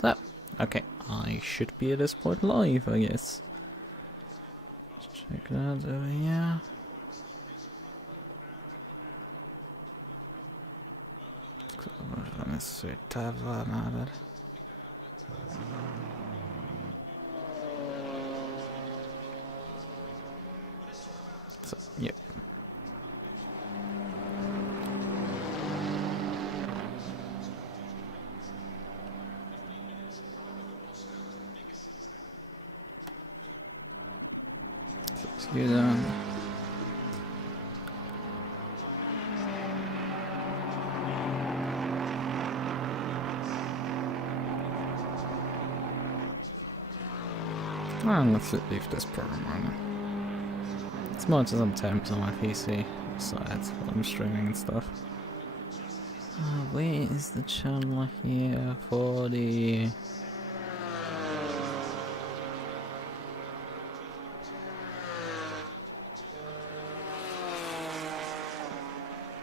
So, okay, I should be at this point live, I guess. Let's check that over here. So, yep. Excuse me. And let's leave this program running. It's more just some temps on my PC, besides while I'm streaming and stuff. Where is the channel here for the...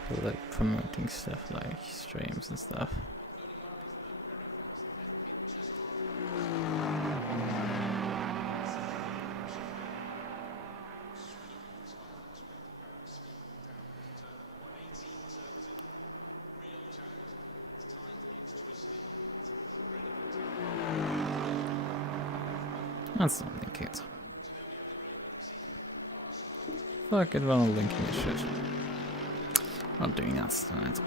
for like promoting stuff like streams and stuff? That's not link it. Fuck it, well, I'm linking this shit. Not doing that tonight.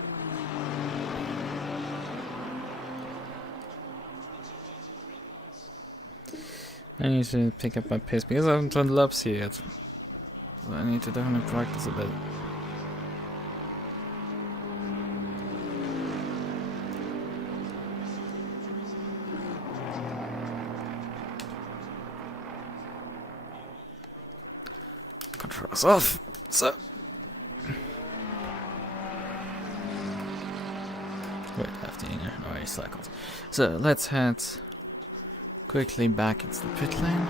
I need to pick up my pace because I haven't done laps here yet. So I need to definitely practice a bit. Controls off. So. Wait, after you know, already cycled. So let's head quickly back into the pit lane.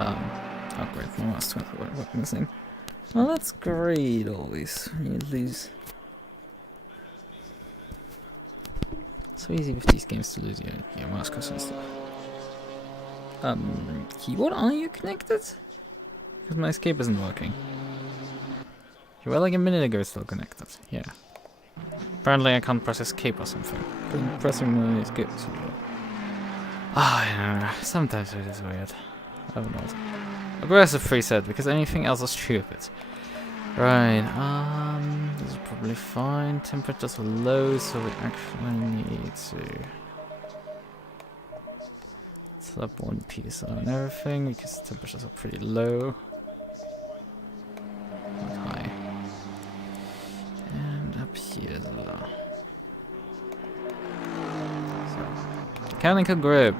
Oh great, my last 20 what missing. Well, that's great always. You lose. So easy with these games to lose your mouse cursor and stuff. Keyboard, are you connected? Because my escape isn't working. You were like a minute ago still connected. Yeah. Apparently I can't press escape or something. Pressing the escape is well. Ah, I don't know. Sometimes it is weird. I don't know. Aggressive preset because anything else is stupid. Right, this is probably fine. Temperatures are low, so we actually need to slap one piece on everything because temperatures are pretty low. Not high. And up here as well. So, mechanical grip.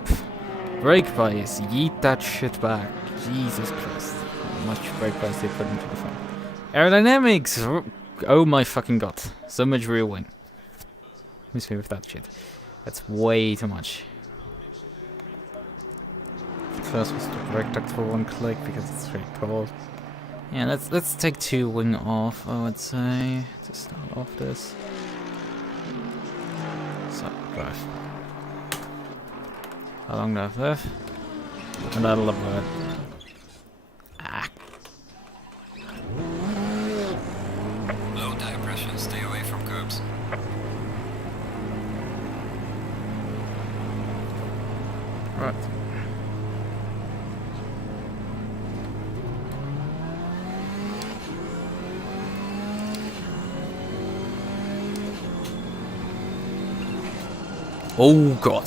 Brake bias. Yeet that shit back. Jesus Christ. How much brake bias they put into the phone. Aerodynamics! Oh my fucking god. So much rear wing. Miss me with that shit. That's way too much. First was the brake duct for one click because it's very cold. Yeah, let's take two wing off, I would say, to start off this. So, drive. How long do I have left? And that'll avert. Ah. Low tire pressure, stay away from curbs. Right. Oh god.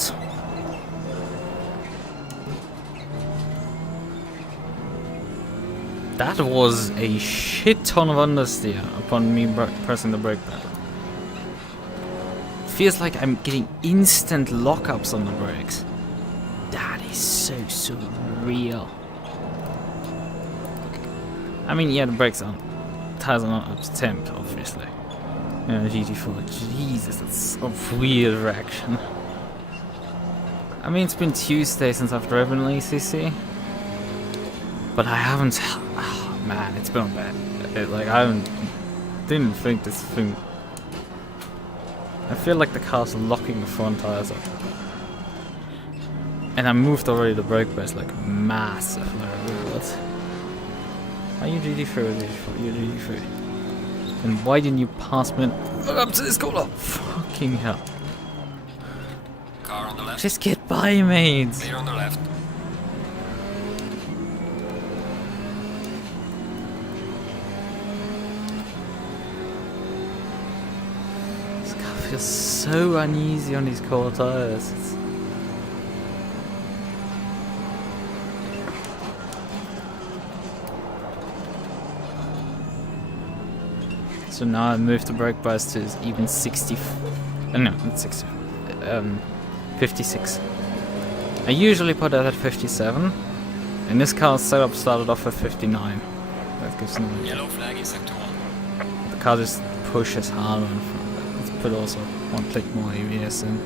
That was a shit ton of understeer upon me pressing the brake pedal. Feels like I'm getting instant lockups on the brakes. That is so real. I mean, yeah, the brakes aren't, tires are not up to temp, obviously. Yeah, GT4, Jesus, that's a weird reaction. I mean, it's been Tuesday since I've driven an ACC, but I haven't. Oh, man, it's been bad. Didn't think this thing. I feel like the car's locking the front tires up. And I moved already the brake press like massively. What? Are you GD3 or GD4? You're GD3. And why didn't you pass me? Look up to this corner! Fucking hell. Car on the left. Just get by, mate! Clear on the left. This car feels so uneasy on these cold tires. So now I moved the brake bias to even 60. No, not 60. 56. I usually put that at 57. And this car's setup started off at 59. That gives no. Yellow flag in sector 1. The car just pushes harder in front. Let's put also one click more ABS in.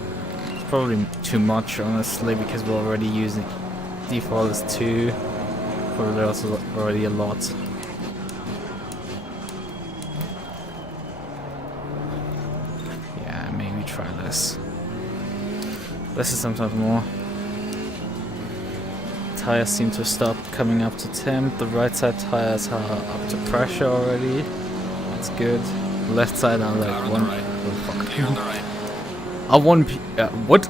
It's probably too much, honestly, because we're already using default is 2. Probably also already a lot. Yeah, maybe try this. This is sometimes more. Tires seem to start coming up to temp. The right side tires are up to pressure already. That's good. The left side are like Car on one. the right. Oh fuck. Clear on the right. Are one. What?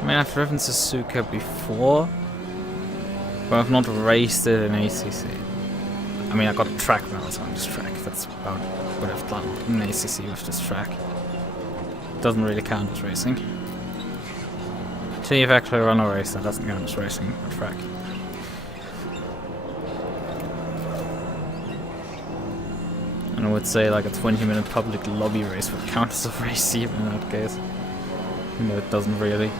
I mean, I've driven Suzuka before, but I've not raced it in ACC. I mean, I got a track balance on this track. That's about what I've done in ACC with this track. Doesn't really count as racing. Until you've actually run a race, that doesn't count as racing a track. And I would say like a 20-minute public lobby race would count as a race even in that case. No, it doesn't really.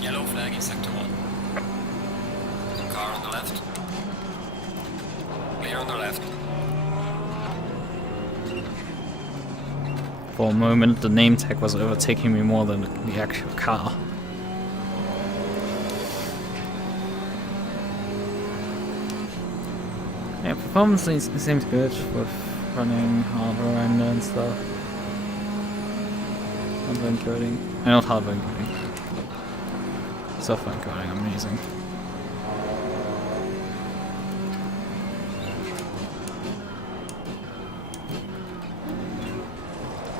Yellow flag in sector 1. Car on the left. Clear on the left. For a moment, the name tag was overtaking me more than the actual car. Yeah, performance seems good with running hardware and stuff. Hardware encoding. Not hardware encoding. Software encoding, amazing.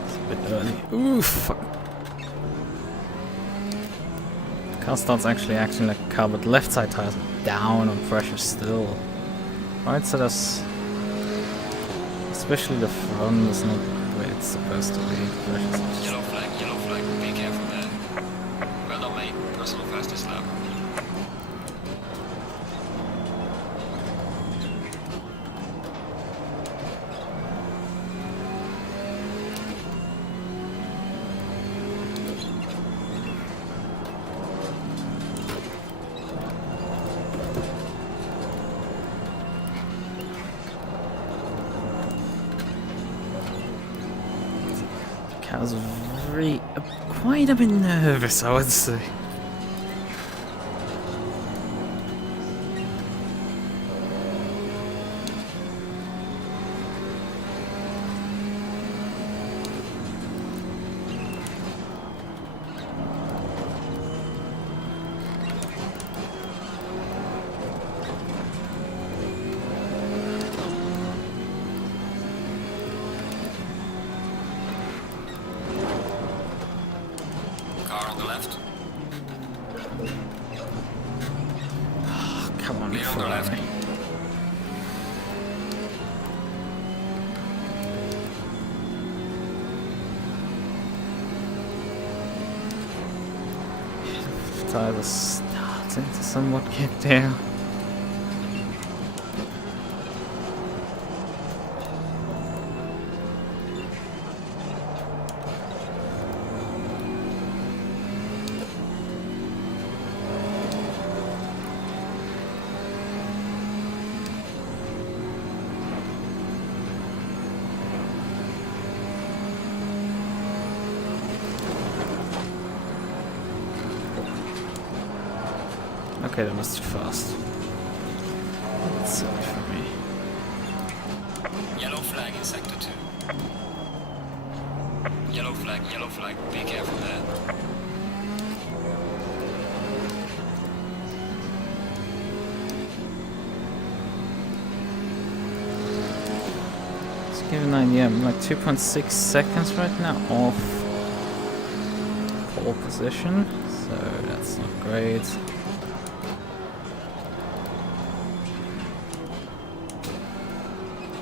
It's a bit early. Ooh, fuck. The car starts actually acting like a car, but left side tires are down on pressure still. Right side is, especially the front, is not where it's supposed to be. Yellow flag, be careful there. Well done, mate. Personal fastest lap. I was very, quite a bit nervous, I would say. Car on the left. Oh, come on, Clear on the left. Ferrari. tires are starting to somewhat get there. Okay, that was too fast. That's silly for me. Yellow flag in sector 2. Yellow flag, be careful there. Let's give an idea, I'm like 2.6 seconds right now off pole position, so that's not great.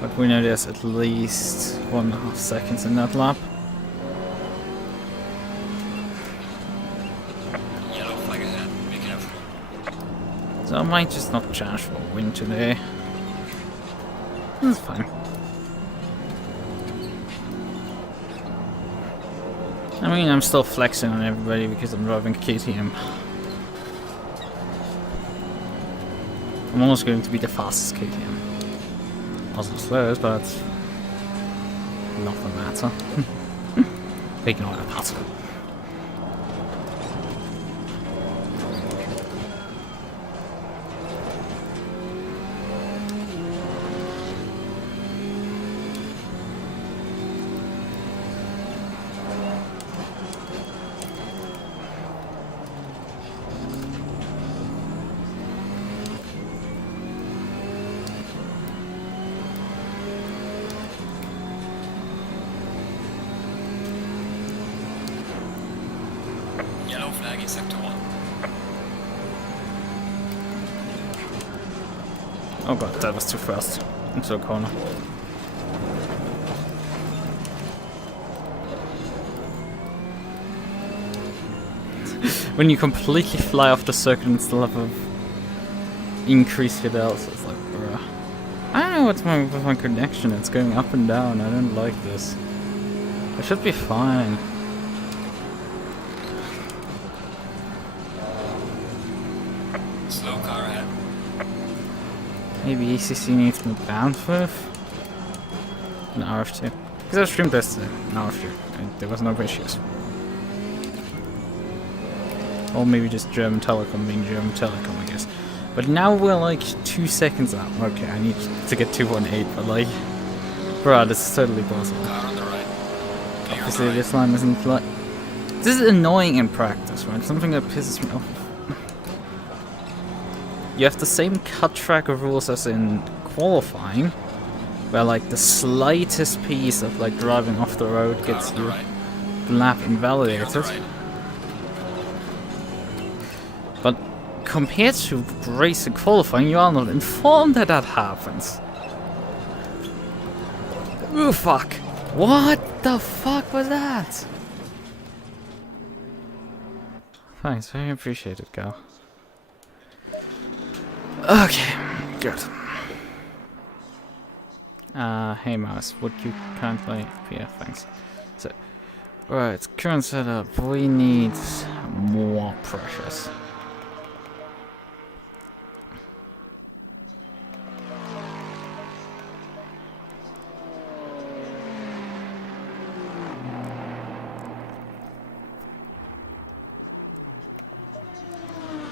But we know there's at least 1.5 seconds in that lap. Yellow flag ahead, be careful. So I might just not charge for a win today. That's fine. I mean, I'm still flexing on everybody because I'm driving KTM. I'm almost going to be the fastest KTM. Also the slowest, but not the matter. Ignore that part. Yellow flag in sector 1. Oh god, that was too fast. Into a corner. When you completely fly off the circuit and still have a increased fidelity, it's like, bruh. I don't know what's with my connection. It's going up and down. I don't like this. It should be fine. Slow car ahead. Maybe ACC needs more bandwidth. An RF2. Because I streamed this an RF2 and there was no issues. Or maybe just German Telecom being German Telecom, I guess. But now we're like 2 seconds out. Okay, I need to get 218, but like, bruh, this is totally possible. Car on the right. Clear on Obviously, the right. this line isn't like. This is annoying in practice, right? Something that pisses me off. You have the same cut track of rules as in qualifying, where like the slightest piece of like driving off the road Car gets on the you right. the lap Clear on invalidated. the right. But compared to racing qualifying, you are not informed that that happens. Oh fuck! What the fuck was that? Thanks, very appreciated, Gal. Okay, good. Hey Mouse, would you kindly... Yeah, thanks. So, right, current setup, we need more pressures.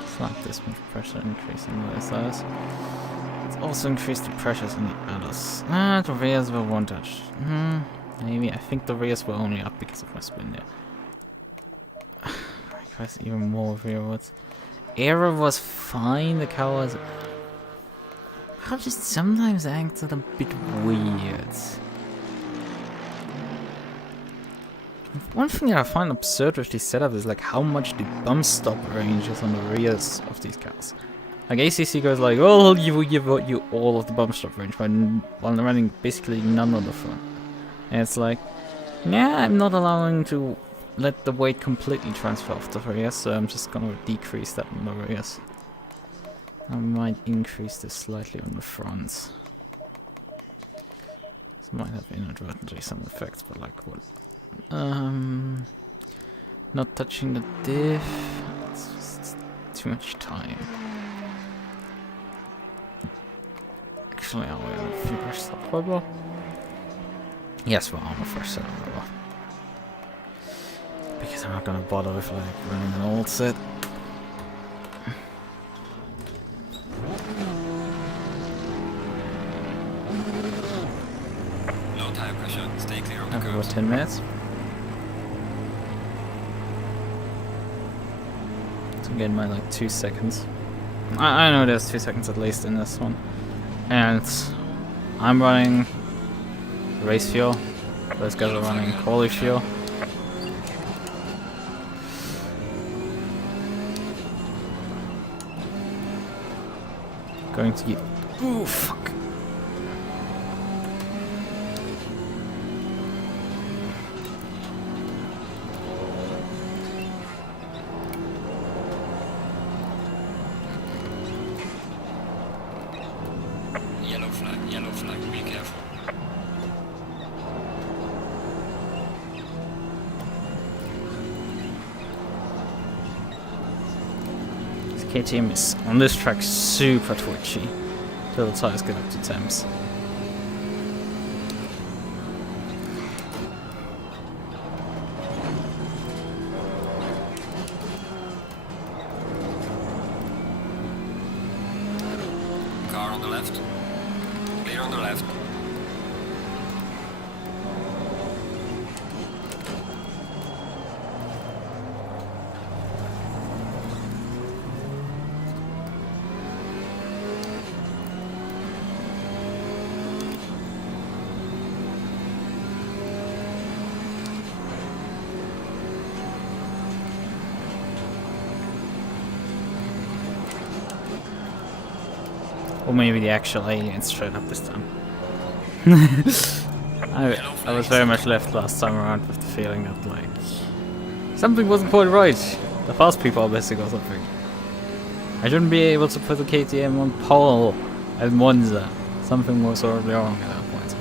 It's not this much pressure increasing those size. Let's also increase the pressures in the others. The rears will won't touch. Maybe. I think the rears were only up because of my spin there. Requires even more rearwards. Error was fine, the car was... How just sometimes acted a bit weird. One thing that I find absurd with this setup is like how much the bump stop range is on the rears of these cars. Like ACC goes like, oh, we'll give you all of the bump stop range while running basically none on the front. And it's like, nah, I'm not allowing to let the weight completely transfer off the rear, so I'm just gonna decrease that on the rears. I might increase this slightly on the fronts. This might have inadvertently some effects, but like what? Not touching the diff. It's just too much time. Actually, I'll wait a few brushes up rubber. Yes, we're on the first set of rubber. Because I'm not gonna bother with like running an old set. Low tire pressure, stay clear of the I have about curves. 10 minutes. So I'm getting my like 2 seconds. I know there's 2 seconds at least in this one. And I'm running race fuel. Those guys are running quality fuel. Going to get. Ooh, fuck. Yellow flag, be careful. This KTM is on this track super twitchy till the tires get up to temps. Car on the left. Clear on the left. Or maybe the actual aliens showed up this time. I was very much left last time around with the feeling that like something wasn't quite right. The fast people are missing or something. I shouldn't be able to put the KTM on pole at Monza. Something was horribly wrong at that point.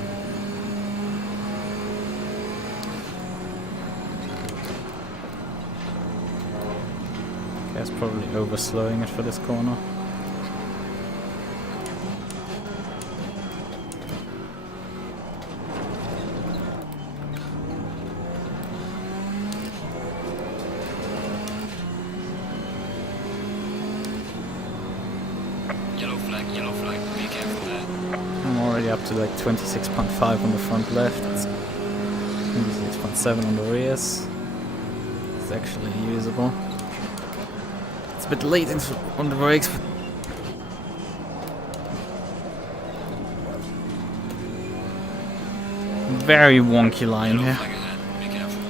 Okay, it's probably overslowing it for this corner. Yellow flag, be careful there. I'm already up to like 26.5 on the front left. It's 26.7 on the rears. It's actually usable. It's a bit late on the brakes, but very wonky line Yellow here. flag ahead, be careful.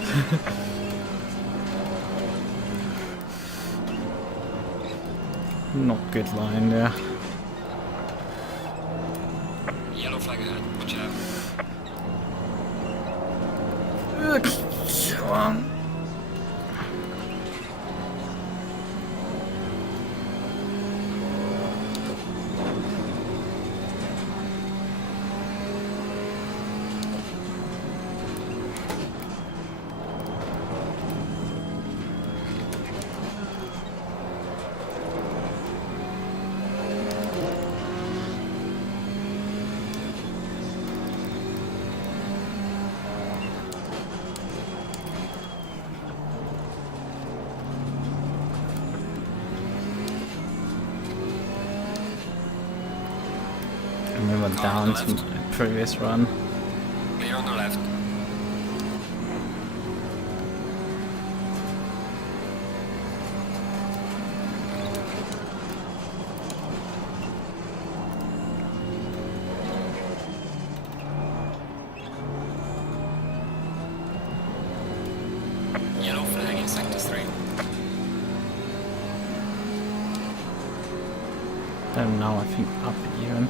Not good line there. Yellow flag ahead, watch out. Come on. And we went down to my previous run. Clear on the left. Yellow flag in sector 3. And now I think up even.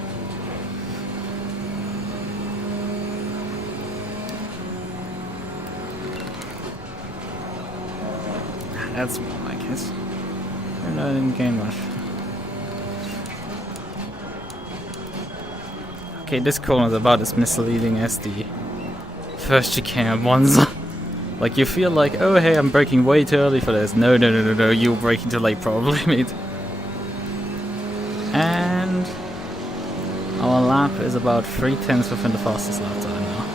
That's more like it. Even though I didn't gain much. Okay, this corner is about as misleading as the first chicane at Monza. Like, you feel like, oh hey, I'm braking way too early for this. No, no, no, no, no, you're braking too late probably, mate. And our lap is about 3/10 within the fastest lap time now.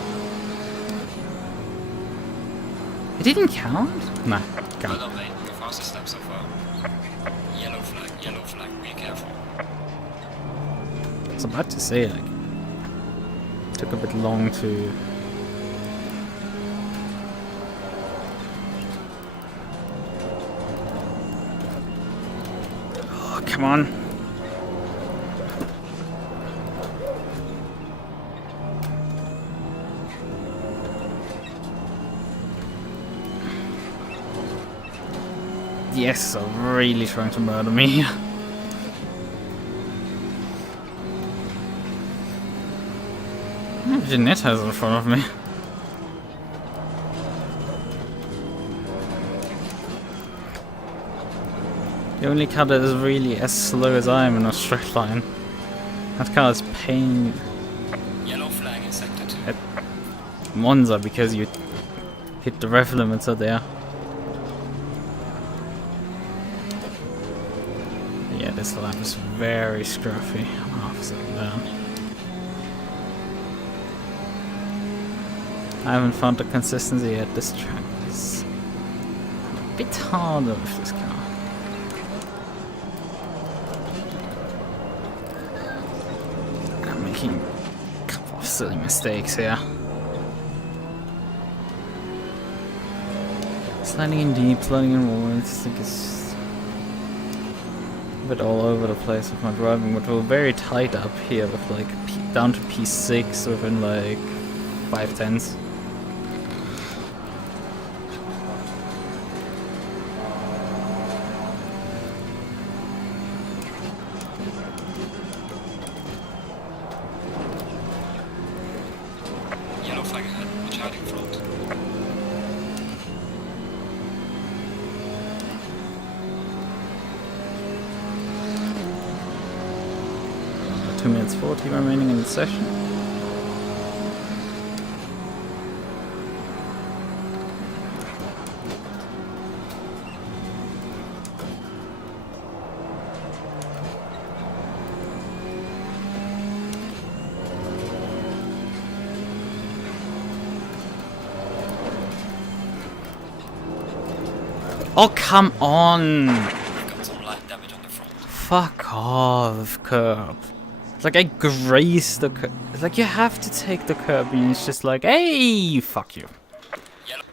It didn't count? Nah, count. Well done, mate. Your fastest lap so far. Yellow flag, be careful. I was about to say, like, took a bit long to... Oh, come on. Yes, I'm really trying to murder me. Jeanette has in front of me. The only car that is really as slow as I am in a straight line. That car is paying Yellow flag in sector 2. at Monza because you hit the rev limiter there. Yeah, this lap is very scruffy. I'm half a second down. I haven't found the consistency yet. This track is a bit harder with this car. I'm making a couple of silly mistakes here. Sliding in deep, sliding in wards. I think it's a bit all over the place with my driving, but we're very tight up here with like down to P6 within like 5/10. Yellow flag ahead, watch out in front. About 2 minutes 40 remaining in the session. Oh, come on! Got some light damage on the front. Fuck off, curb. It's like I grazed the curb. It's like you have to take the curb and it's just like, hey, fuck you. Yellow.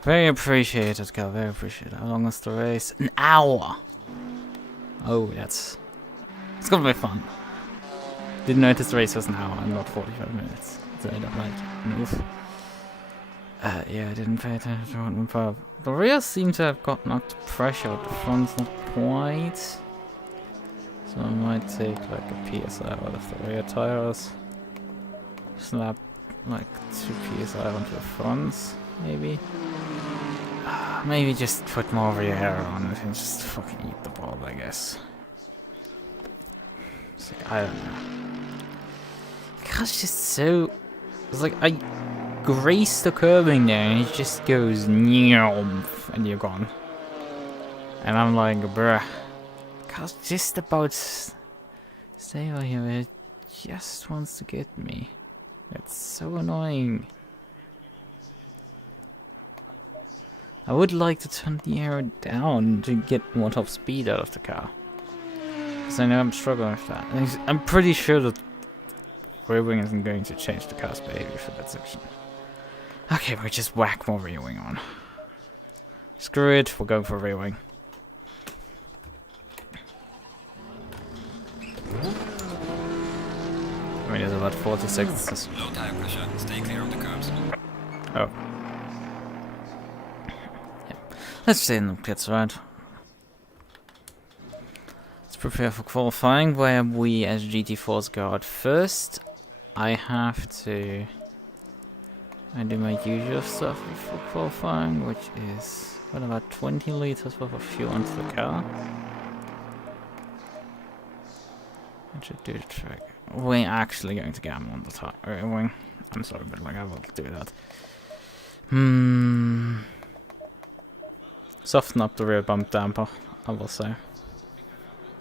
Very appreciated, Cal, very appreciated. How long is the race? An hour! Oh, that's... It's gonna be fun. Didn't notice the race was an hour and not 45 minutes. So I don't like move. Yeah, I didn't pay attention to what went up. The rear seemed to have gotten up to pressure, the front's not quite. So I might take like a PSI out of the rear tires. Slap like 2 PSI onto the fronts, maybe. Maybe just put more rear air on it and just fucking eat the ball, I guess. It's like, I don't know. Car's just so... It's like, I grace the curbing there and it just goes nyoomph and you're gone. And I'm like, bruh. Car's just about... Stay over here, it just wants to get me. It's so annoying. I would like to turn the air down to get more top speed out of the car. Because I know I'm struggling with that. I'm pretty sure that rear wing isn't going to change the car's behavior for that section. Okay, we'll just whack more rear wing on. Screw it, we'll go for rear wing. I mean, it's about 40 seconds. Low tire pressure, stay clear of the curbs. Oh. Yeah. Let's stay in the pits, right? Let's prepare for qualifying, where we as GT4s go out first. I have to I do my usual stuff before qualifying, which is what, about 20 liters worth of fuel onto the car. I should do the track. We're actually going to gamble on the tire wing. I'm sorry, but like I will do that. Soften up the rear bump damper, I will say.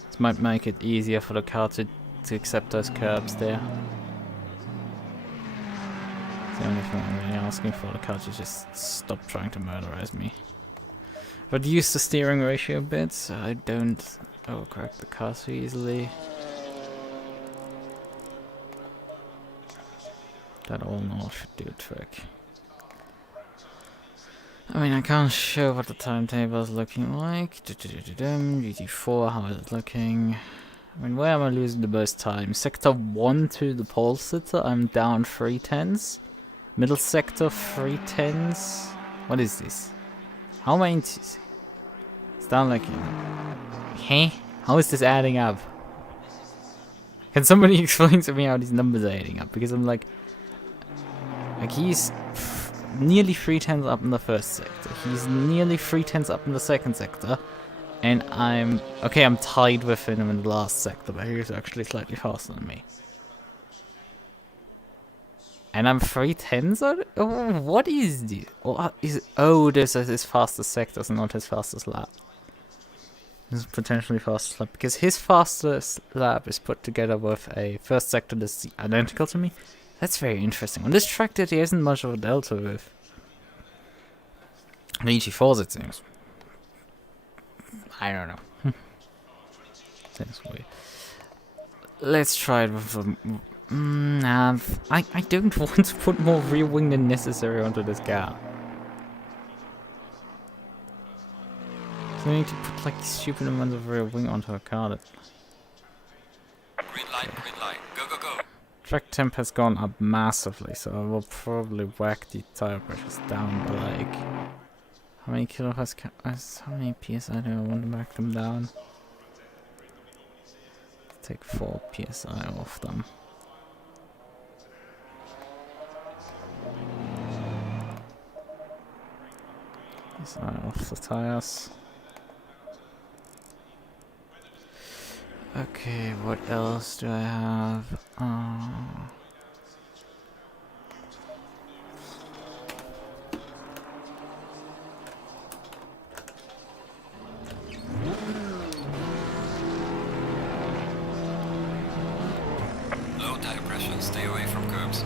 This might make it easier for the car to accept those curbs there. The only thing I'm really asking for the car to just stop trying to murderize me. Reduce the steering ratio a bit so I don't overcorrect the car so easily. That all in all should do a trick. I mean, I can't show what the timetable is looking like. GT4, how is it looking? I mean, where am I losing the most time? Sector 1 to the pole sitter, I'm down 3/10. Middle sector 3/10. What is this? How am I into? It's down like... Hey? How is this adding up? Can somebody explain to me how these numbers are adding up? Because I'm like he's nearly 3/10 up in the first sector. He's nearly 3/10 up in the second sector. And I'm tied with him in the last sector, but he's actually slightly faster than me. And I'm 3/10. Oh, what is this? This is his fastest sectors, not his fastest lap. This is potentially fastest lap because his fastest lap is put together with a first sector that's identical to me. That's very interesting. On this track that there isn't much of a delta with the GT4s, it seems. I don't know. Seems weird. Let's try it with I don't want to put more rear wing than necessary onto this car. So I need to put like stupid amounts of rear wing onto a car that... Green light, go, go, go. Track temp has gone up massively, so I will probably whack the tire pressures down by like... How many how many PSI do I want to whack them down? Take 4 PSI off them. PSI off the tires. Okay, what else do I have? Low tire pressure, stay away from curbs.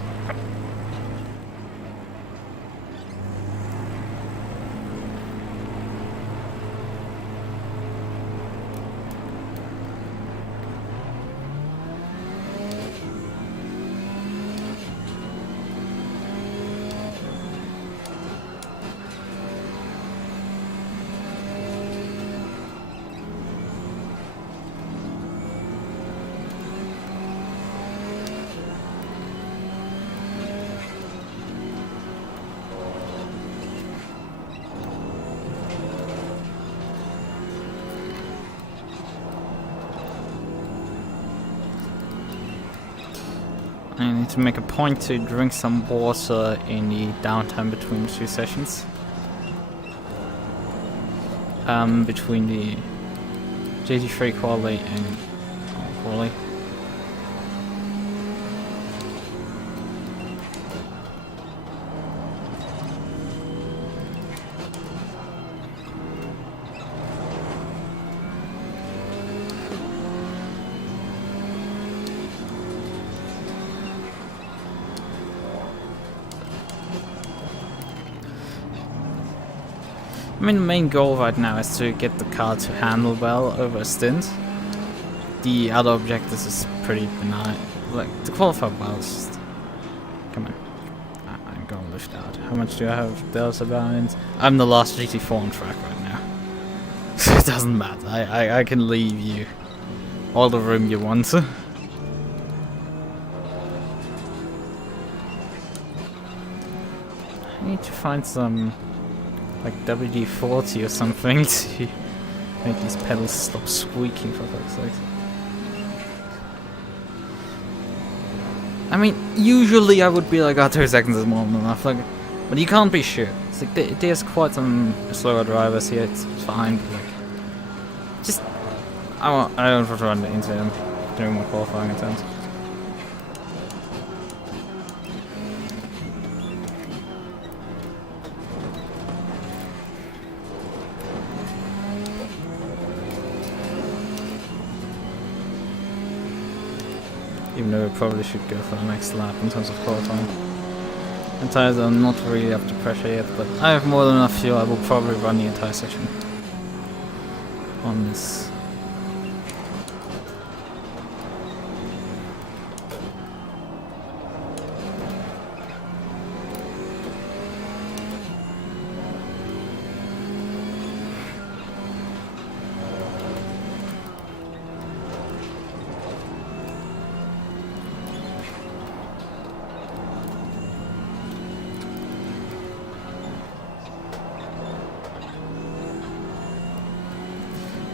I need to make a point to drink some water in the downtime between the two sessions. Between the GT3 quali and quali. I mean, the main goal right now is to get the car to handle well over a stint. The other objectives is pretty benign. Like, to qualify well is just... Come on. I'm gonna lift out. How much do I have delta balance? I'm the last GT4 on track right now. So it doesn't matter. I can leave you all the room you want. I need to find some... like WD-40 or something to make these pedals stop squeaking, for fuck's sake. I mean, usually I would be like, oh, 2 seconds is more than enough, like, but you can't be sure. It's like, there's quite some slower drivers here, it's fine, but like, just, I don't want to run into them during my qualifying attempts. Even though we probably should go for the next lap in terms of qualifying. The tires are not really up to pressure yet, but I have more than enough fuel. I will probably run the entire session on this.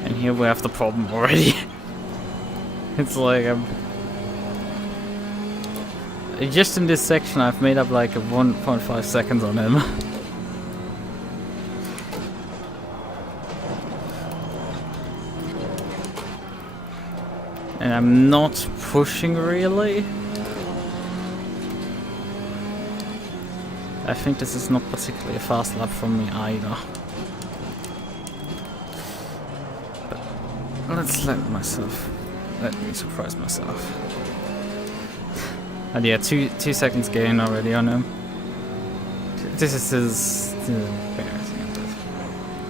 And here we have the problem already. It's like just in this section I've made up like a 1.5 seconds on him. And I'm not pushing really. I think this is not particularly a fast lap from me either. Let's let me surprise myself. And yeah, two seconds gain already on him. This is his embarrassing.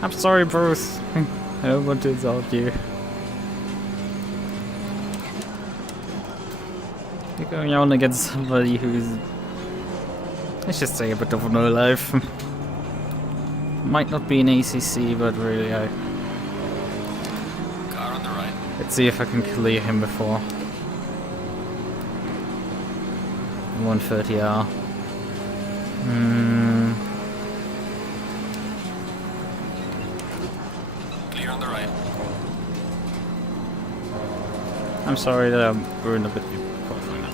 I'm sorry, Bruce. I don't want to insult you. You're going on against somebody who's, let's just say, a bit of a no life. Might not be an ACC, but really let's see if I can clear him before 130R. Clear on the right. I'm sorry that I'm ruined a bit qualifying now.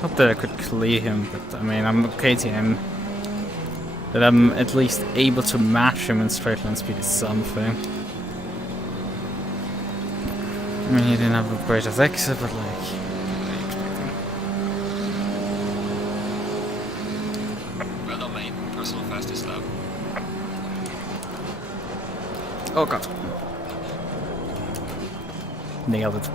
Hope that I could clear him, but I mean, I'm a KTM. That I'm at least able to match him in straight line speed is something. I mean, he didn't have a greatest exit, but like, what are you expecting? Well done, mate. Personal fastest lap. Oh god. Nailed it.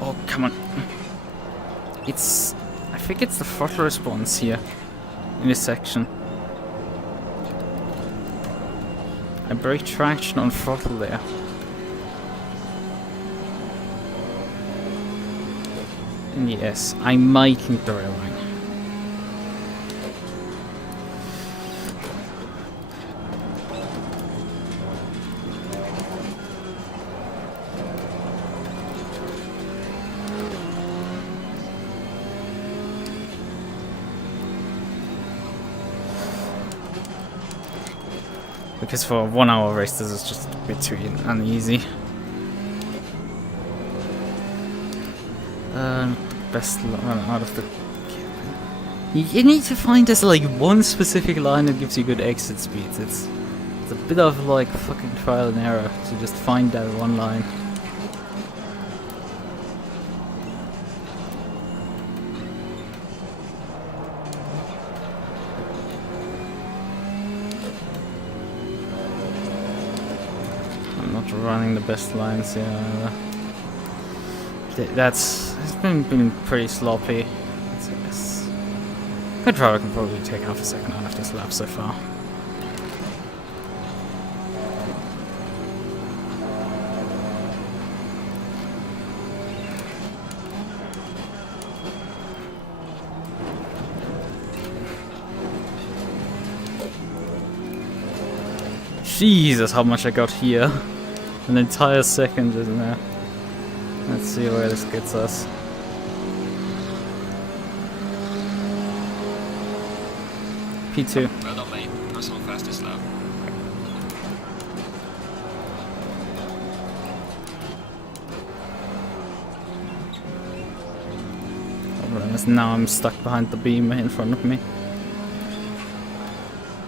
Oh, come on. I think it's the throttle response here in this section. I break traction on throttle there. And yes, I might need the rail line. Because for a 1 hour race this is just a bit too uneasy. Best line out of the... You need to find this like one specific line that gives you good exit speeds. It's a bit of like fucking trial and error to just find that one line. Running the best lines, yeah. It's been pretty sloppy. Good driver can probably take half a second out of this lap so far. Jesus, how much I got here. An entire second, isn't there? Let's see where this gets us. P2. Well done, mate. Personal fastest lap. Problem is now I'm stuck behind the beam in front of me.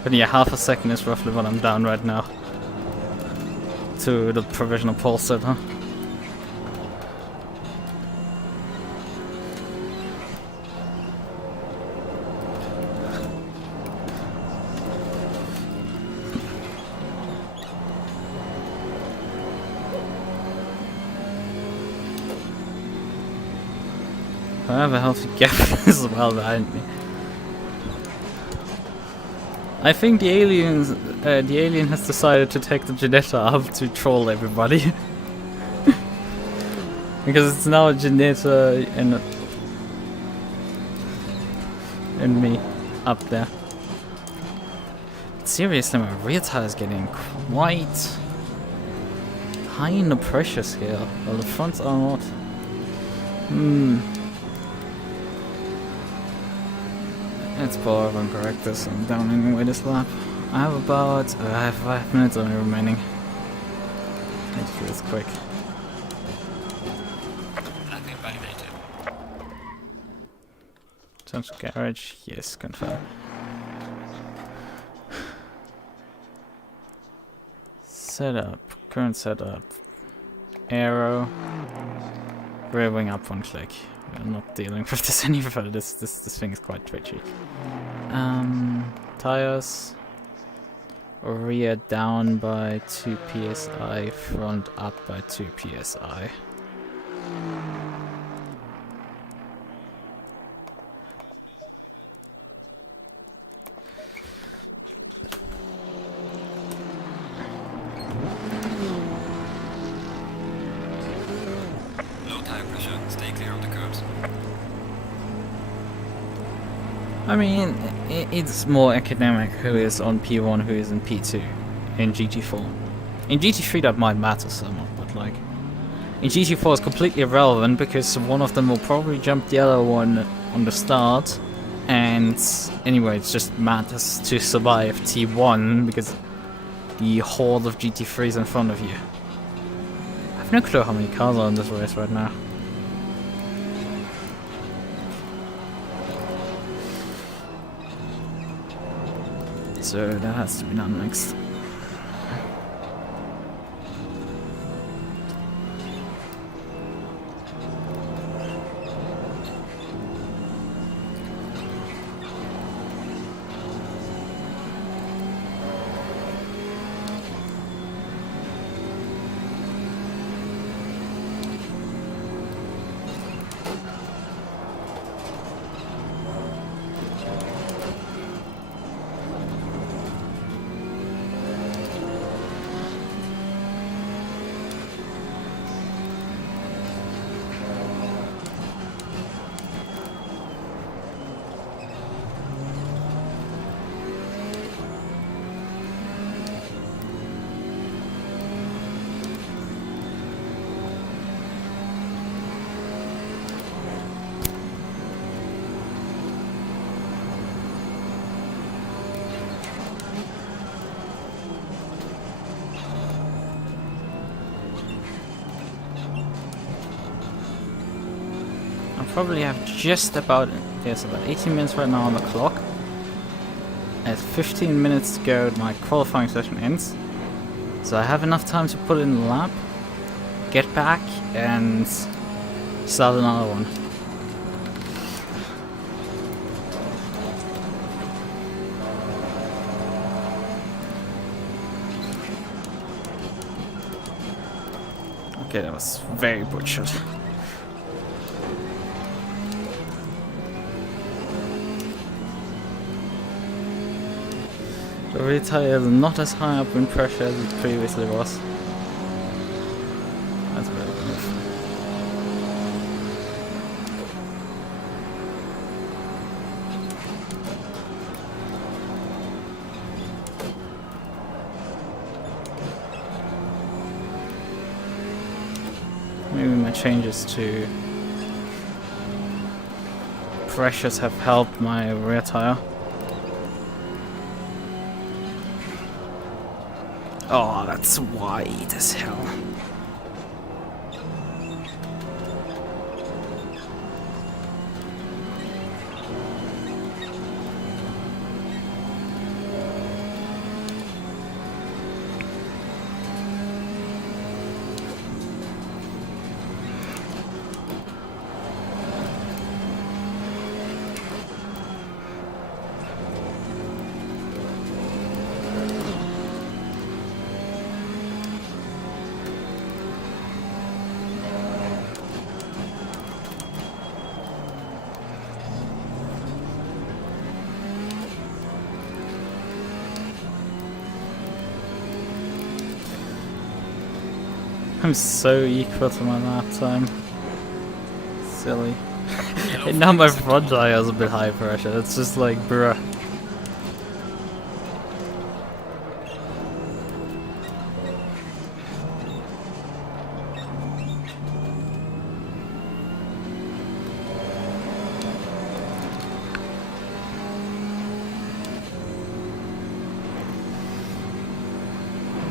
But yeah, half a second is roughly what I'm down right now. To the provisional pole sitter. I have a healthy gap as well behind me. I think the alien has decided to take the Janetta up to troll everybody. Because it's now Janetta and me up there. Seriously, my rear tire is getting quite high in the pressure scale, while the fronts are not. It's poor if I'm correct this. I'm down anyway this lap. I have 5 minutes only remaining. Let's do this quick. Nothing validated. Touch garage, yes, confirm. Setup, current setup. Arrow. Rear wing up one click. I'm not dealing with this any further. This thing is quite twitchy. Tires. Rear down by 2 psi, front up by 2 psi. Low tire pressure. Stay clear of the curbs. I mean, it's more academic who is on P1, who is in P2 in GT4. In GT3 that might matter somewhat, but like in GT4 it's completely irrelevant because one of them will probably jump the other one on the start, and anyway it just matters to survive T1 because the horde of GT3 is in front of you. I have no clue how many cars are in this race right now. So that has to be done next. Probably have just about, yes, about 18 minutes right now on the clock. At 15 minutes to go, my qualifying session ends. So I have enough time to put in the lap, get back, and start another one. Okay, that was very butchered. The rear tire is not as high up in pressure as it previously was. That's very good. Maybe my changes to pressures have helped my rear tire. Oh, that's wide as hell. I'm so equal to my lap time. Silly. And now my front tire is a bit high pressure. It's just like, bruh.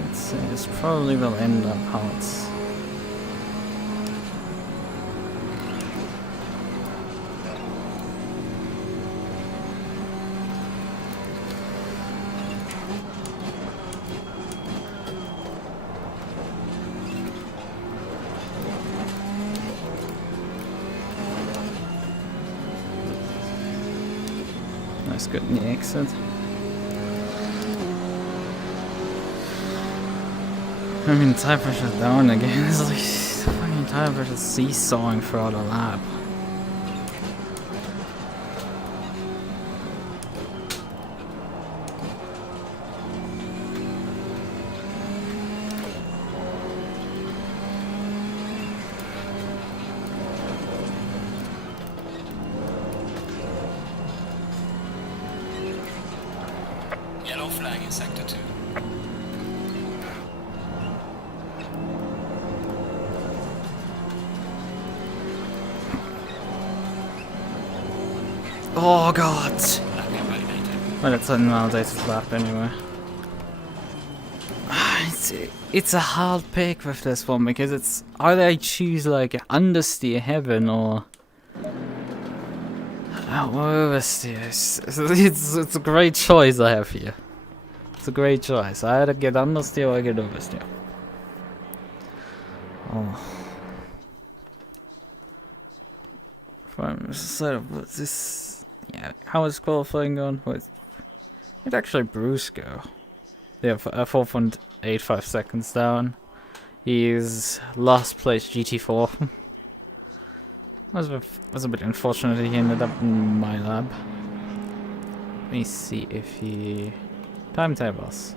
Let's see, this probably will end up how it's. Nice, good in the exit. I mean, tire pressure's down again. It's like fucking tire pressure seesawing throughout a lap. Yellow flag in sector 2. Oh god! Well, it's an invalidated lap anyway. It's a hard pick with this one because it's either I choose like understeer heaven or oversteer. It's a great choice I have here. It's a great choice. I either get understeer or I get oversteer. Oh. So this. Yeah, how is qualifying going? It actually Bruce go. Yeah, 4.85 seconds down. He's last place GT4. was a bit unfortunate he ended up in my lab. Let me see if he timetables.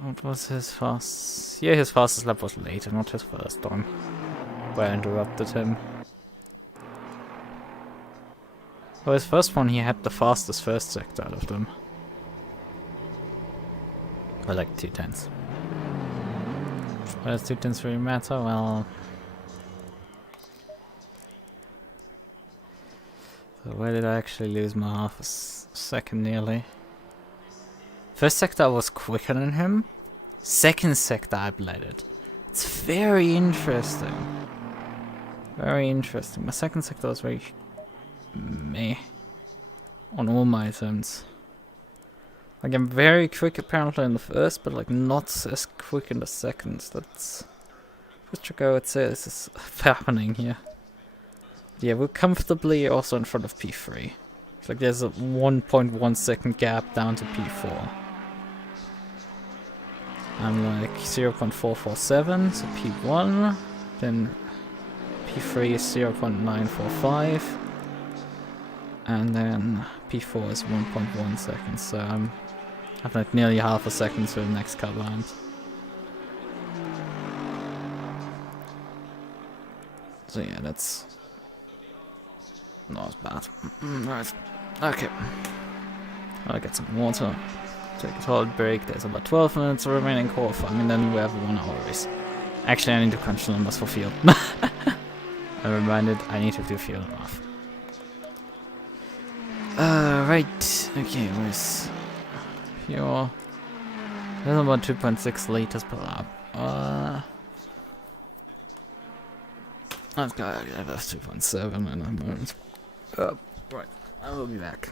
What was his fast? Yeah, his fastest lap was later, not his first one. Where I interrupted him. Well, his first one, he had the fastest first sector out of them. Or like 2/10. Well, does 2/10 really matter? Well... So where did I actually lose my half a second nearly? First sector I was quicker than him. Second sector I bled it. It's very interesting. Very interesting. My second sector was very meh on all my attempts. Like I'm very quick apparently in the first, but like not as quick in the second. That's which I would say this is happening here. Yeah, we're comfortably also in front of P3. It's like there's a 1.1 second gap down to P4. I'm like 0.447, so P1, then P3 is 0.945, and then P4 is 1.1 seconds, so I'm having like nearly half a second to the next car behind. So yeah, that's not as bad. Right, okay. I'll get some water. Take a toilet break. There's about 12 minutes remaining qualifying, and then we have a 1 hour race. Actually, I need to crunch the numbers for field. I'm reminded I need to do field off. Right, okay, where's fuel? There's about 2.6 liters per lap. Let's go, yeah, that's 2.7 in a moment. Right, I will be back.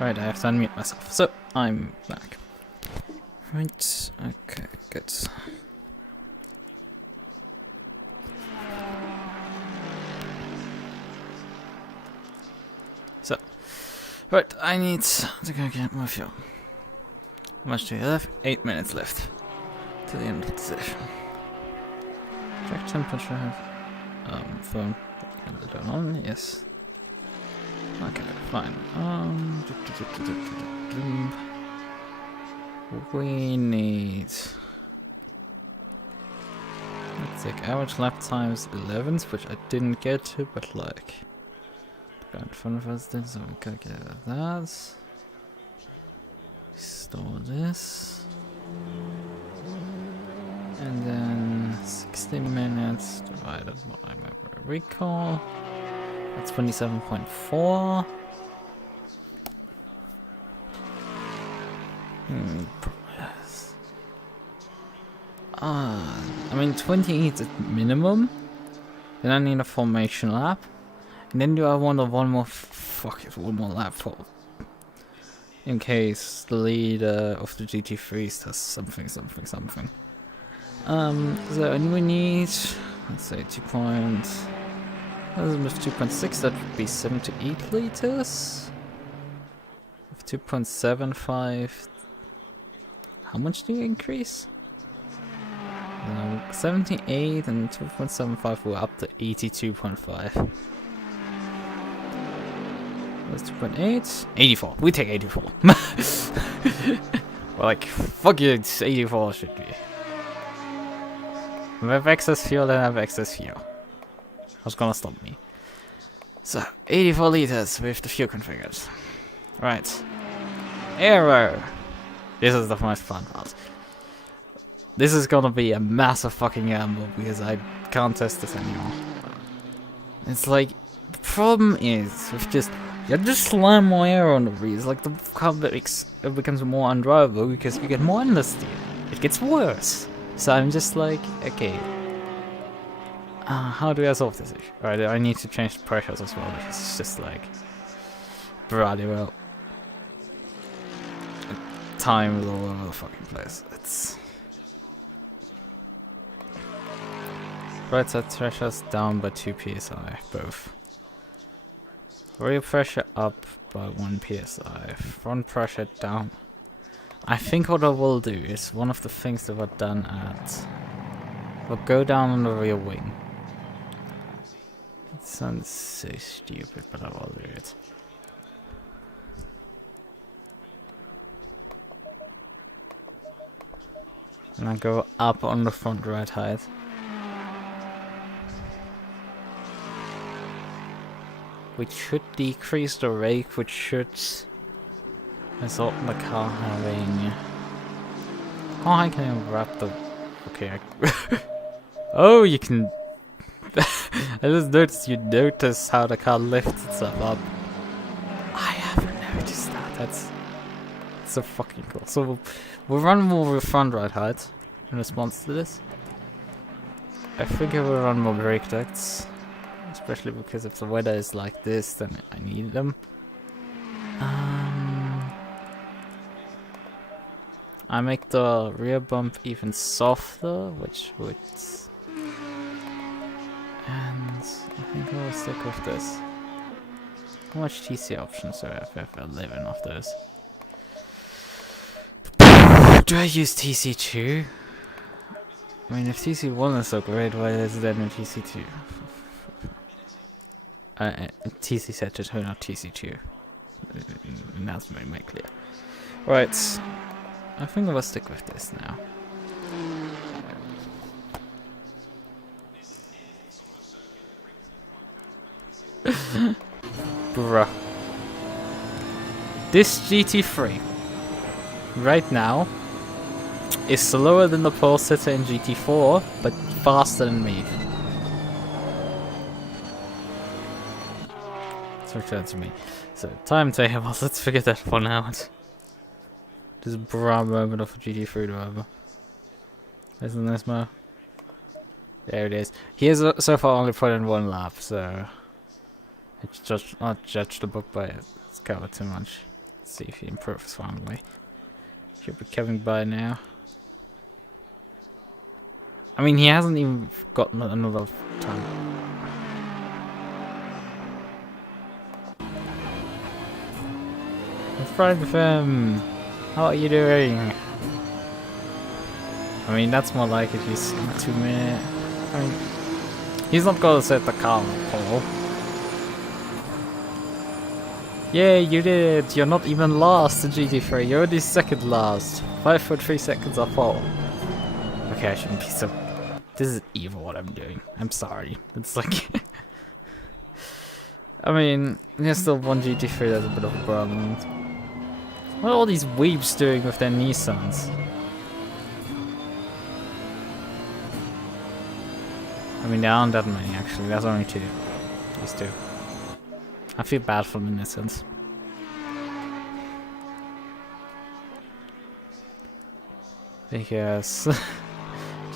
Right, I have to unmute myself. So, I'm back. Right, okay, good. So, right, I need to go get my fuel. How much do you have? 8 minutes left to the end of the session. Check temperature I have. Phone. Can it turn on? Yes. Okay, fine. We need. Let's take average lap times 11s, which I didn't get to, but like. Got in front of us then, so we gotta get that. Store this. And then 60 minutes divided by my recall. That's 27.4. Yes. I mean 20 is at minimum. Then I need a formation lap. And then do I want one more? Fuck it, one more lap for. In case the leader of the GT3s does something. So we need, let's say 2 points. With 2.6, that would be 7 to 8 liters. With 2.75, how much do you increase? 78 and 2.75, we're up to 82.5. That's 2.8. 84. We take 84. We're like, fuck you, it's 84 should be. If I have excess fuel, then I have excess fuel. What's gonna stop me? So, 84 liters with the fuel configured. Right. Aero! This is the most fun part. This is gonna be a massive fucking gamble because I can't test this anymore. It's like, the problem is with just, you just slam more air on the breeze, like the car becomes more undrivable because you get more understeer. It gets worse. So I'm just like, okay. How do I solve this issue? Alright, I need to change the pressures as well because it's just like, bloody well. Time is all over the fucking place. It's. Right side pressures down by 2 psi, both. Rear pressure up by 1 psi. Front pressure down. I think what I will do is one of the things that I've done at. We'll go down on the rear wing. It sounds so stupid, but I will do it. And I go up on the front right height. Which should decrease the rake, which should result in the car having. How high can I wrap the. Okay. Oh, you can. I just noticed you notice how the car lifts itself up. I haven't noticed that. That's so fucking cool. So we'll run more with front right height in response to this. I think I will run more brake ducts. Especially because if the weather is like this, then I need them. I make the rear bump even softer, which would... And I think I'll stick with this. How much TC options do I have? I have 11 of those. Do I use TC2? I mean, if TC1 is so great, why is there no TC2? TC set to turn out TC2. That's made me clear. Right. I think I will stick with this now. Bruh. This GT3 right now is slower than the pole sitter in GT4, but faster than me. Return to me. So, timetable, let's figure that one out. This bra moment of GT3 driver. Isn't this more? There it is. He has so far only put in 1 lap, so it's just not judge the book by its cover too much. Let's see if he improves finally. Should be coming by now. I mean, he hasn't even gotten another time. Friday FM, how are you doing? I mean, that's more like if he's 2 minutes. I mean, he's not gonna set the car on pole. Yeah, you did. You're not even last in GT3. You're only second last. 5.3 seconds off pole. Okay, I shouldn't be so. This is evil what I'm doing. I'm sorry. It's like. I mean, there's still one GT3 that's a bit of a problem. What are all these weebs doing with their Nissans? I mean, there aren't that many actually, there's only 2. These 2. I feel bad for the Nissans. Because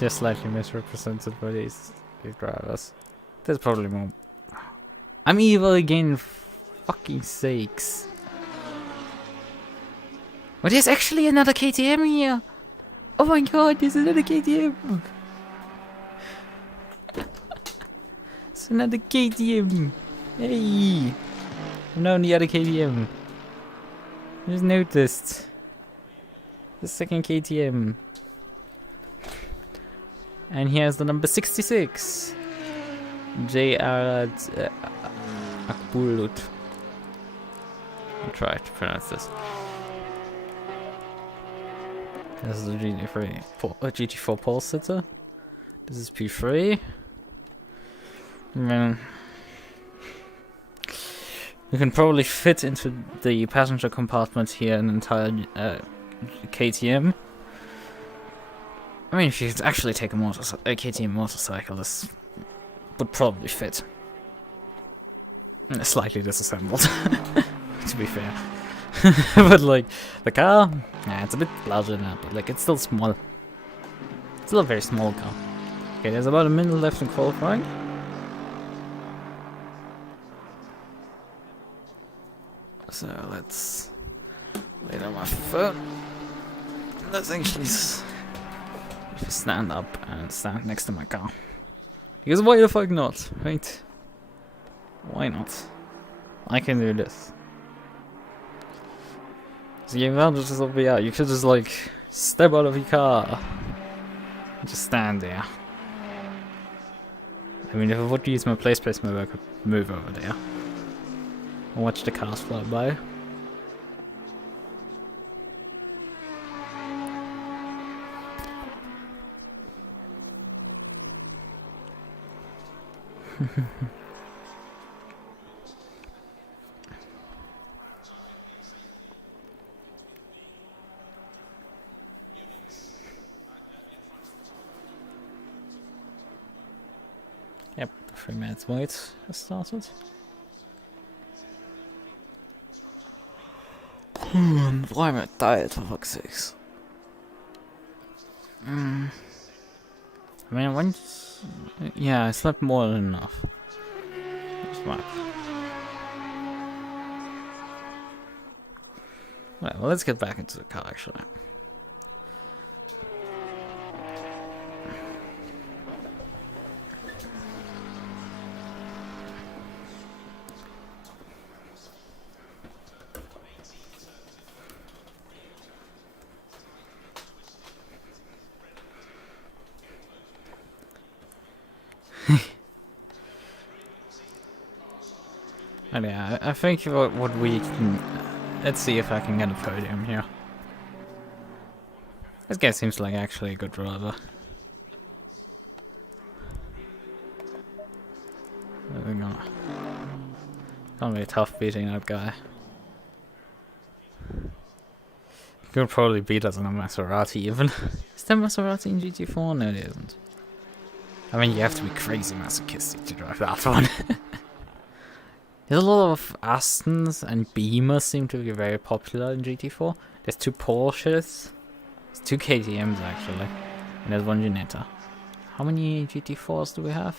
just slightly misrepresented by these drivers. There's probably more. I'm evil again, fucking sakes. But there's actually another KTM here! Oh my god, there's another KTM! It's another KTM! Hey! No, the other KTM. I just noticed. The second KTM. And here's the number 66. J.R. Akbulut. I'll try to pronounce this. This is the GT4 pole sitter. This is P3. You can probably fit into the passenger compartment here an entire KTM. I mean, if you could actually take a KTM motorcycle, this would probably fit. Slightly disassembled, to be fair. But like, the car, it's a bit larger than that, but like, it's still small. It's still a very small car. Okay, there's about a minute left in qualifying. So let's lay down my phone. Let's actually stand up and stand next to my car. Because why the fuck not, right? Why not? I can do this. So the advantage is over here. You could just like step out of your car and just stand there. I mean, if I would use my play space move, I could move over there. Watch the cars fly by. Yep, 3 minutes wait has started. Why am I tired, for fuck's sakes? I mean, once... Yeah, I slept more than enough. Smart. Right, well, let's get back into the car, actually. And yeah, I think what we can... Let's see if I can get a podium here. This guy seems like actually a good driver. Gonna be tough beating that guy. He could probably beat us in a Maserati even. Is there Maserati in GT4? No, there isn't. I mean, you have to be crazy masochistic to drive that one. There's a lot of Astons and Beamers seem to be very popular in GT4. There's 2 Porsches. There's 2 KTMs actually. And there's 1 Ginetta. How many GT4s do we have?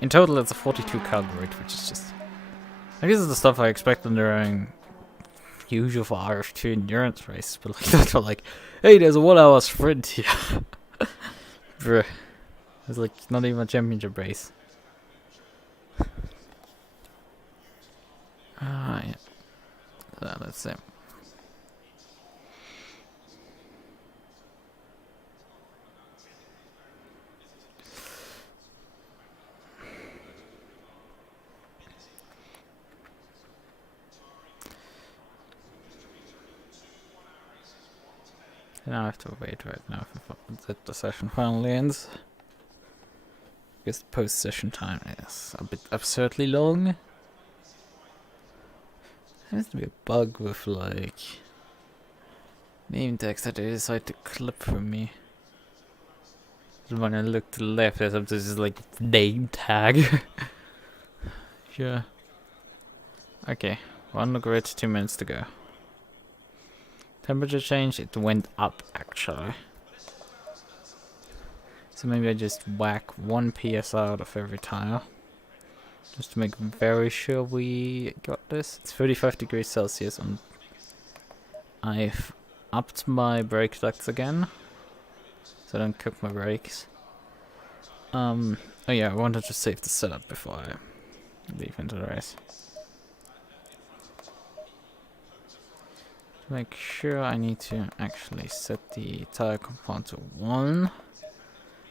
In total it's a 42 car grid, which is just... Like, this is the stuff I expect when they're doing usual for RF2 endurance races. But like that for like, hey, there's a 1 hour sprint here. Bruh. It's like not even a championship race. Yeah. So let's see. Now I have to wait right now that the session finally ends. Because the post-session time is a bit absurdly long. There has to be a bug with like name tags that they decide to clip from me. When I look to the left, there's this like name tag. Sure. Okay, 1 grid, 2 minutes to go. Temperature change, it went up actually. So maybe I just whack 1 PSI out of every tire. Just to make very sure we got this. It's 35 degrees Celsius and I've upped my brake ducts again. So I don't cook my brakes. Oh yeah, I wanted to save the setup before I leave into the race. To make sure I need to actually set the tire compound to 1.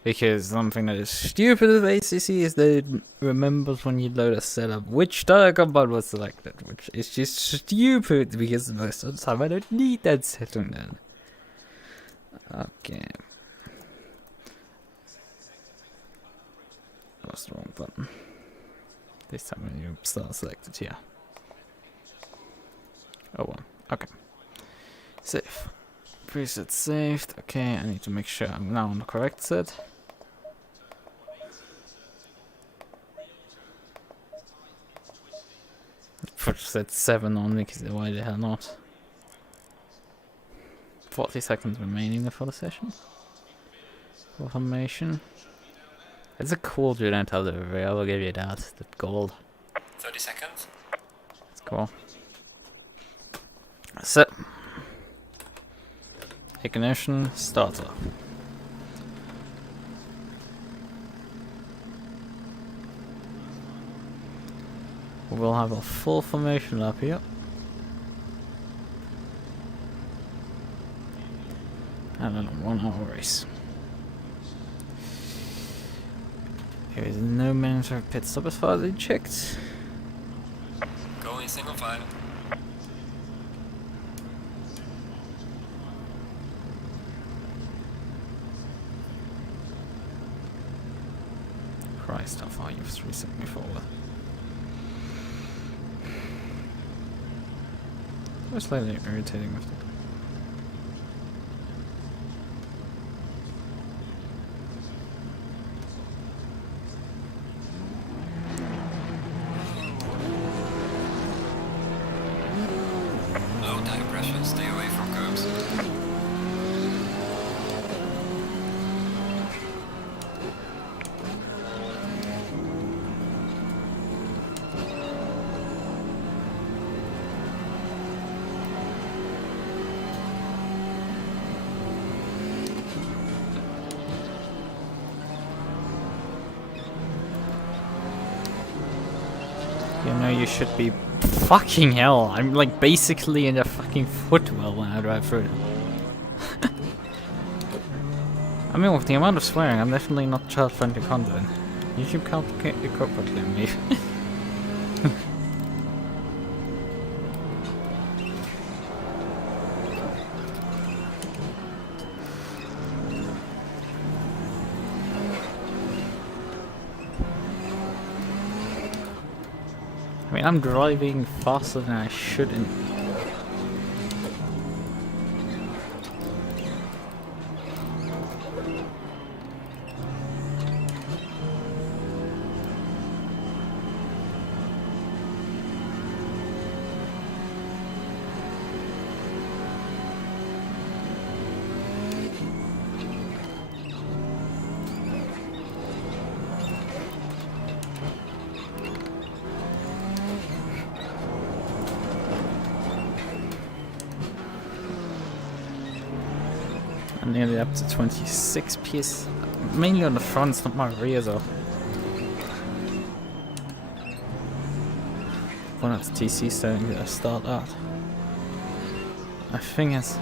Because something that is stupid with ACC is that it remembers when you load a setup which tire compound was selected. Which is just stupid because most of the time I don't need that setting then. Okay. That was the wrong button. This time when you start selected here. Oh well, okay. Save. Preset saved. Okay, I need to make sure I'm now on the correct set. Put set 7 on because why the hell not? 40 seconds remaining before the session. For formation. It's a cool unit out of I will give you that. That gold. 30 seconds. That's cool. Set. Ignition, starter. We'll have a full formation up here. And then a 1 hour race. There is no mandatory pit stop as far as I checked. Going single file. Christ, how far you've reset me forward. It's slightly irritating with it. Low tire pressure, stay away from curbs. You know you should be... Fucking hell, I'm like basically in a fucking footwell when I drive through. I mean, with the amount of swearing, I'm definitely not child-friendly content. YouTube can't corporately me. I mean, I'm driving faster than I shouldn't. I'm nearly up to 26 PS. Mainly on the fronts, not my rear though. One of the TC starting to start out. I think it's...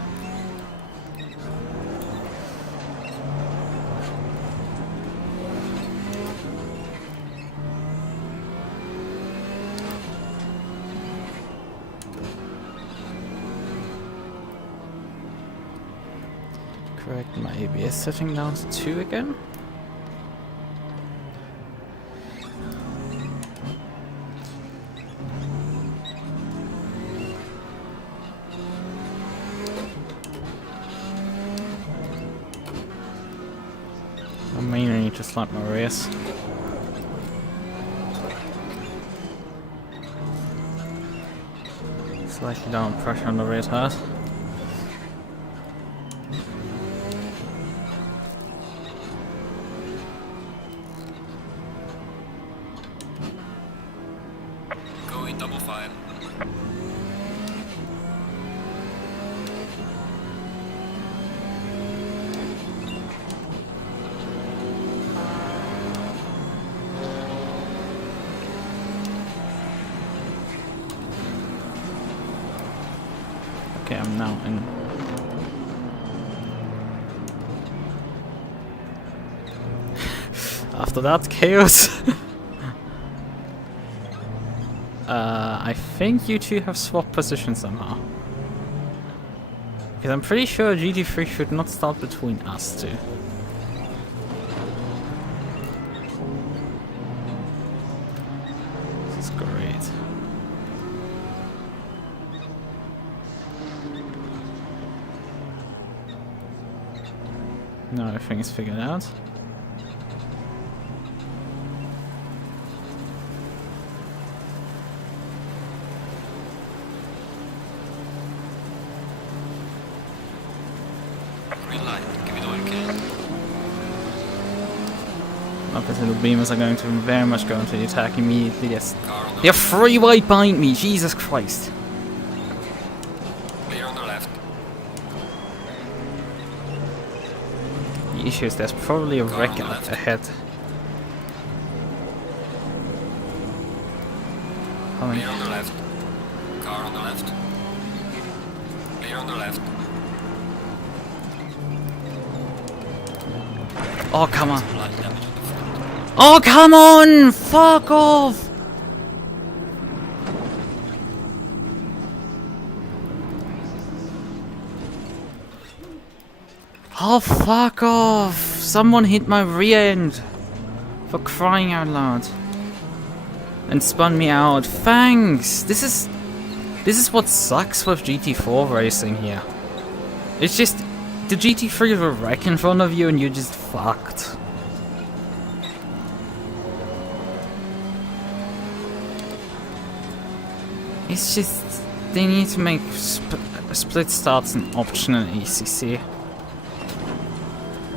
Correct my ABS setting down to 2 again. I mainly need to slap my race. Slightly down pressure on the rear tires. Okay, I'm now in. After that chaos. I think you two have swapped positions somehow. Because I'm pretty sure GT3 should not start between us two. This is great. Now everything is figured out. These little beamers are going to very much go into the attack immediately. Yes. They're 3 wide behind me, Jesus Christ. Clear on the left. The issue is there's probably a wreck ahead. Clear on the left. Car on the left. Clear on the left. Oh, come on. Oh, come on! Fuck off! Oh, fuck off! Someone hit my rear end! For crying out loud. And spun me out. Thanks! This is what sucks with GT4 racing here. It's just... the GT3 will wreck in front of you and you're just fucked. It's just... they need to make split starts an option in ACC.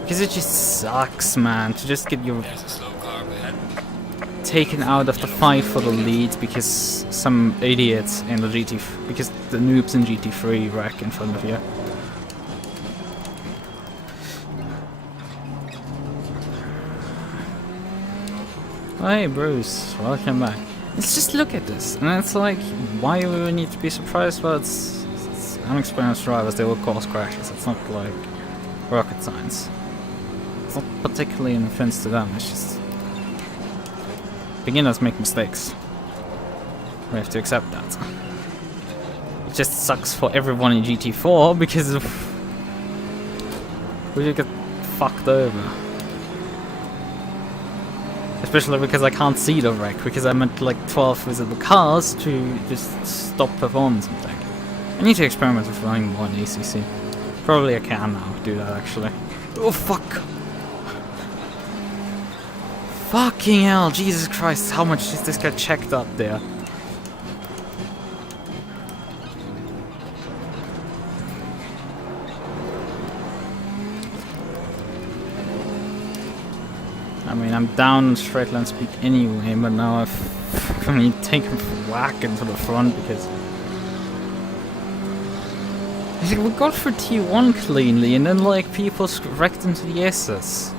Because it just sucks, man, to just get your... taken out of the fight for the lead because some idiots in the because the noobs in GT3 wreck in front of you. Hey Bruce, welcome back. Let's just look at this, and it's like, why do we need to be surprised? Well, it's unexperienced drivers, they will cause crashes. It's not like rocket science. It's not particularly an offense to them, it's just... beginners make mistakes. We have to accept that. It just sucks for everyone in GT4 because of... we get fucked over. Especially because I can't see the wreck, because I'm at like 12 visible cars to just stop performance and thing. I need to experiment with running more in ACC. Probably I can now do that actually. Oh fuck! Fucking hell, Jesus Christ, how much is this guy checked up there? I mean, I'm down straight line speed anyway, but now I've taken whack into the front because... we got through T1 cleanly, and then like people wrecked into the S's.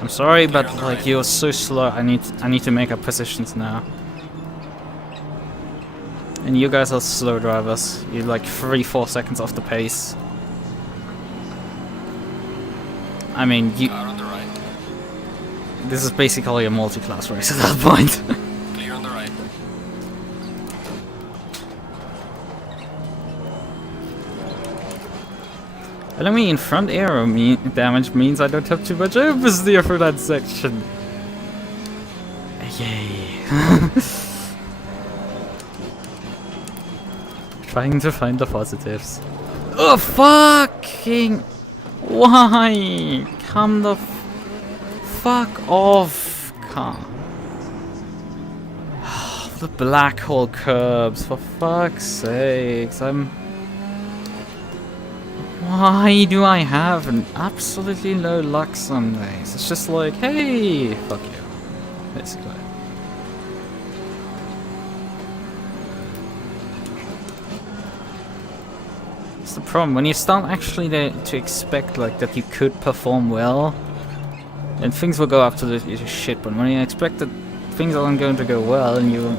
I'm sorry, but like you're so slow. I need to make up positions now. And you guys are slow drivers. You're like 3-4 seconds off the pace. I mean, you... this is basically a multi-class race at that point. Clear on the right. I mean, front aero damage means I don't have too much oversteer for that section. Yay. Trying to find the positives. Oh, fucking... why? Come the fuck off, car. The black hole curbs, for fuck's sakes. Why do I have an absolutely no luck some days? It's just like, hey, fuck you, basically. the problem. When you start actually to expect like that you could perform well, then things will go up to the shit. But when you expect that things aren't going to go well and you're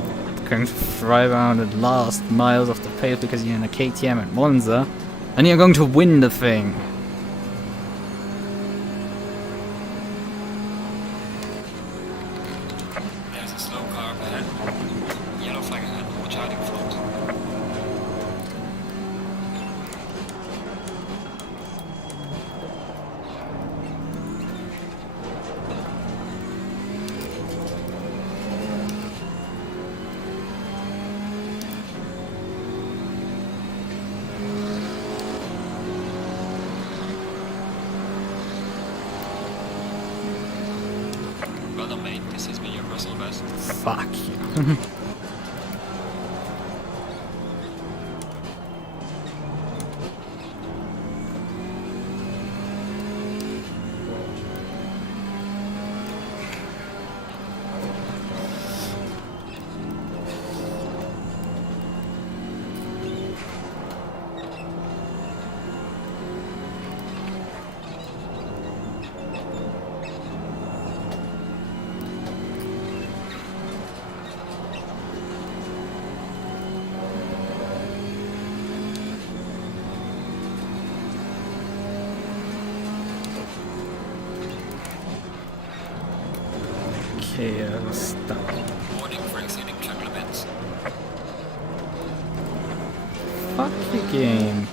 going to fly around at last miles off the pace because you're in a KTM at Monza, and you're going to win the thing. There's a slow car up ahead. Yellow flag ahead. Watch out in front. Well done, mate. This has been your personal best. Fuck you. Okay, stop. Warning for exceeding track limits. Fuck you, game.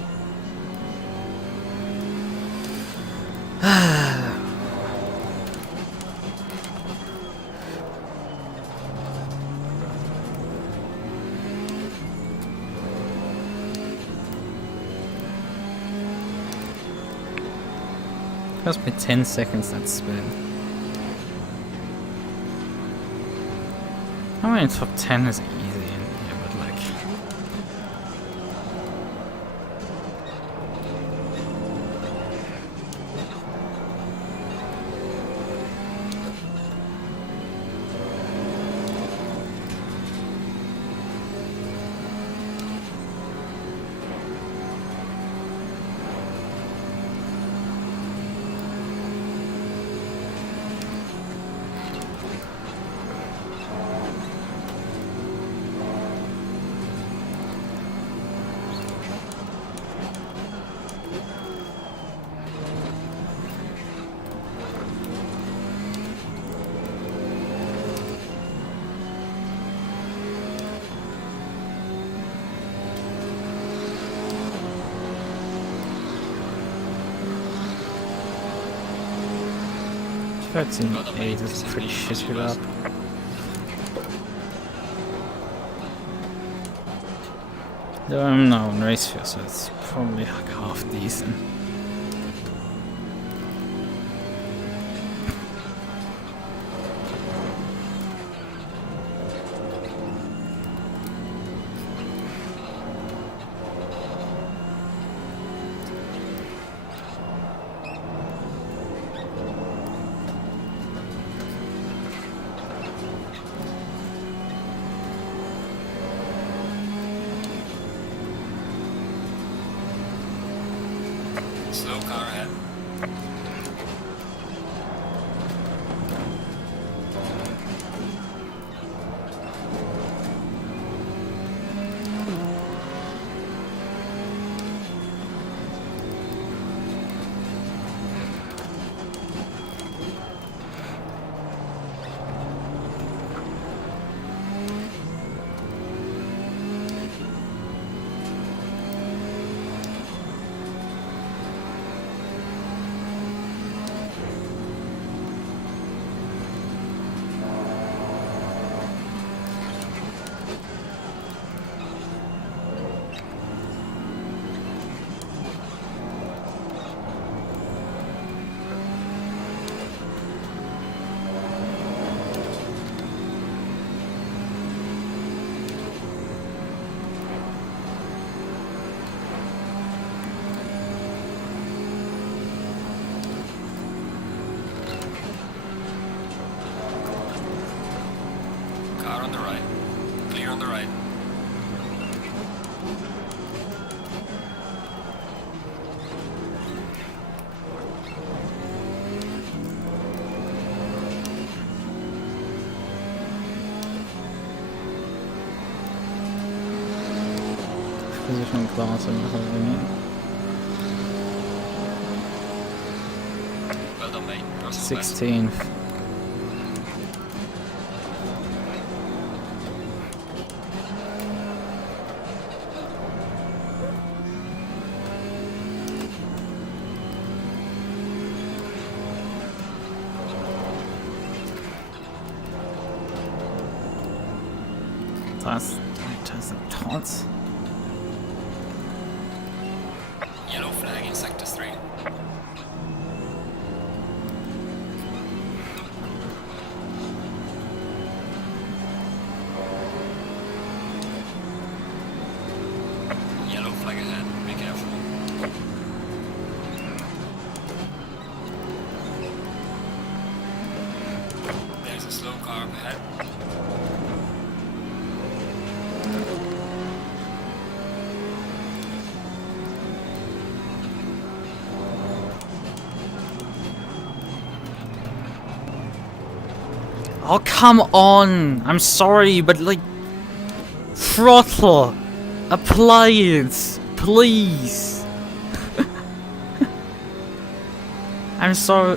Cost me 10 seconds that spin. I mean, top 10 is easy in here, but like... That's in 8, that's pretty shitty up. Though I'm now on race fuel, so it's probably like half decent. Slow car ahead. Car on the right. Clear on the right. position class and everything. Well done, mate. Personal best. 16th. That's the taunts. Yellow flag in sector 3. Yellow flag ahead, be careful. There's a slow car up ahead. Oh, come on! I'm sorry, but like... Throttle! Apply it! Please! I'm so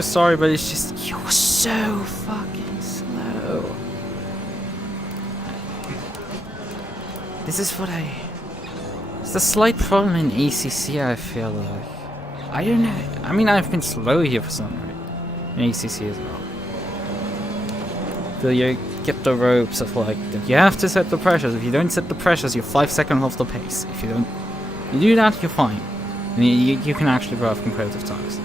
sorry, but it's just... You're so fucking slow. This is what it's a slight problem in ACC, I feel like. I don't know. I mean, I've been slow here for some reason. In ACC as well. You get the ropes of like, you have to set the pressures. If you don't set the pressures, you're 5 seconds off the pace. If you don't, you do that, you're fine. And you can actually drive competitive times.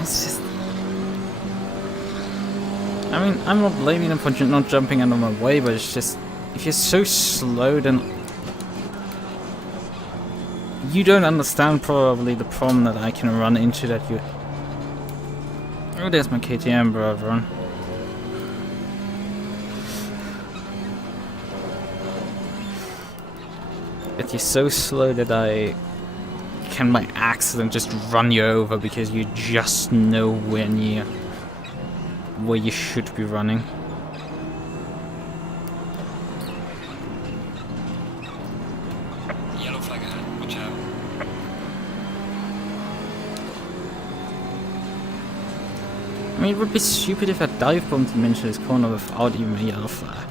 It's just... I mean, I'm not blaming them for not jumping out of my way, but it's just... If you're so slow, then... You don't understand probably the problem that I can run into that you... Oh, there's my KTM, bro, run. That you're so slow that I... can by accident just run you over because you're just nowhere near where you should be running. Yellow flag ahead, watch out. I mean, it would be stupid if I dive bombed him into this corner without even a yellow flag.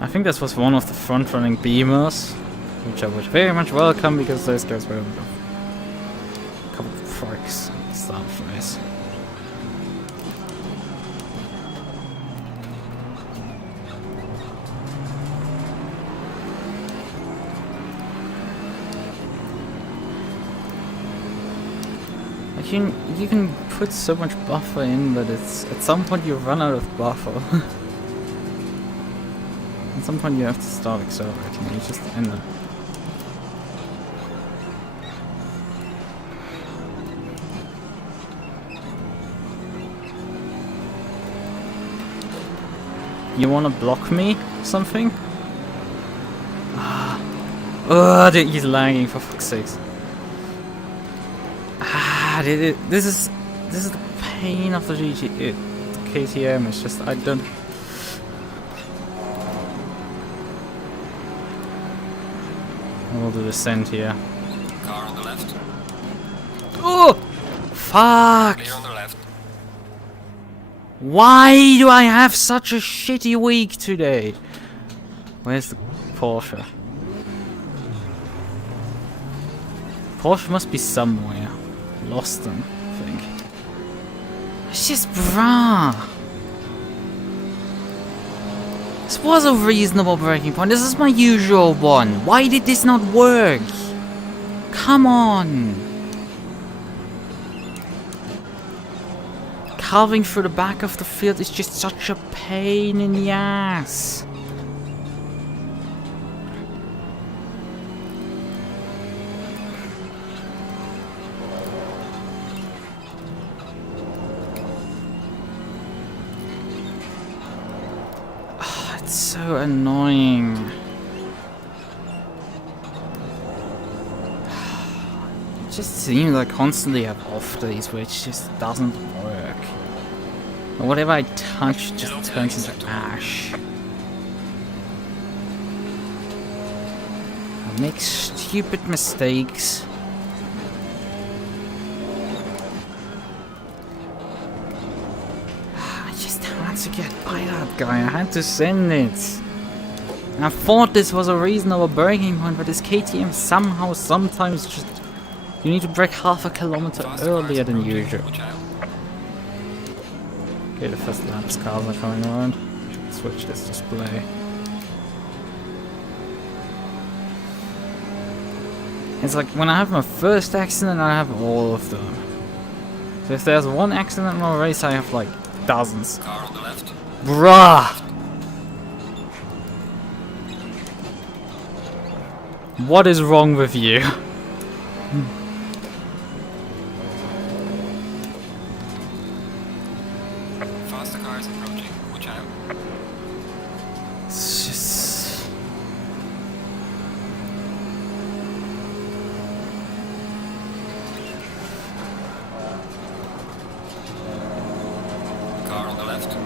I think this was one of the front-running beamers, which I would very much welcome because those guys were a couple of frikes at the start of the race. Like you can put so much buffer in, but it's at some point you run out of buffer. At some point you have to start accelerating, you just end up. You wanna block me? Something? He's lagging for fuck's sakes. This is the pain of the KTM, it's just I don't. We'll do the descent here. Car on the left. Oh! Fuck! Clear on the left. Why do I have such a shitty week today? Where's the Porsche? Porsche must be somewhere. Lost them, I think. It's just brah. This was a reasonable breaking point. This is my usual one. Why did this not work? Come on. Carving through the back of the field is just such a pain in the ass. It's so annoying. It just seems like constantly I have off days where it just doesn't work. And whatever I touch just turns into ash. I make stupid mistakes. I just had to get by that guy. I had to send it. I thought this was a reasonable breaking point, but this KTM somehow sometimes just... You need to brake half a kilometer earlier than usual. Okay, the first laps cars are coming around. Switch this display. It's like when I have my first accident, I have all of them. So if there's one accident in my race, I have like dozens. Car on the left. Bruh! What is wrong with you? Faster cars approaching. Watch out. It's just... Car on the left.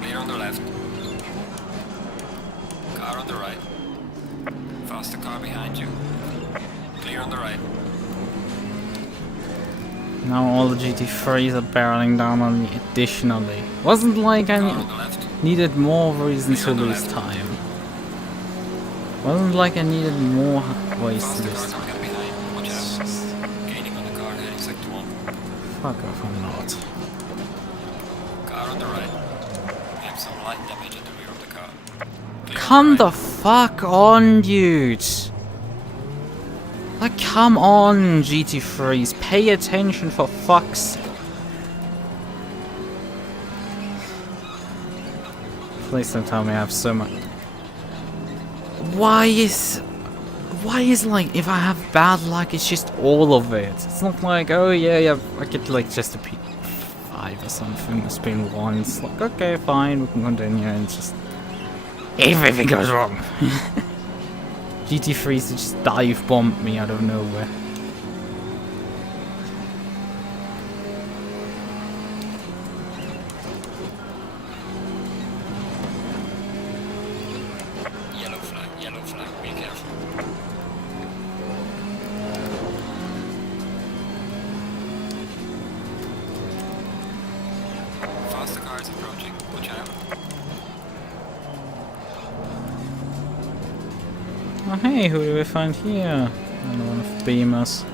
Clear on the left. Car on the right. Faster car behind you. Clear on the right. Now all the GT3s are barreling down on me additionally. Wasn't like I Car on the left. needed more reasons to lose time. Wasn't like I needed more ways to Faster lose car time. coming up behind. Watch It's out. just... Gaining on the car heading sector 1. Fuck off, I'm not. Car on the right. We have some light damage at the rear of the car. Clear on Come the the right. fuck on, dude! Like, come on, GT3s. Pay attention for fuck's sake. Please don't tell me I have so much. Why is like, if I have bad luck, it's just all of it. It's not like, oh yeah, I get like just a P5 or something. It's been once. Like, okay, fine, we can continue, and it's just everything goes wrong. GT3s just dive bomb me out of nowhere. Yellow flag, be careful. Faster cars approaching, watch out. Oh hey, who do we find here? Another one of Beamers.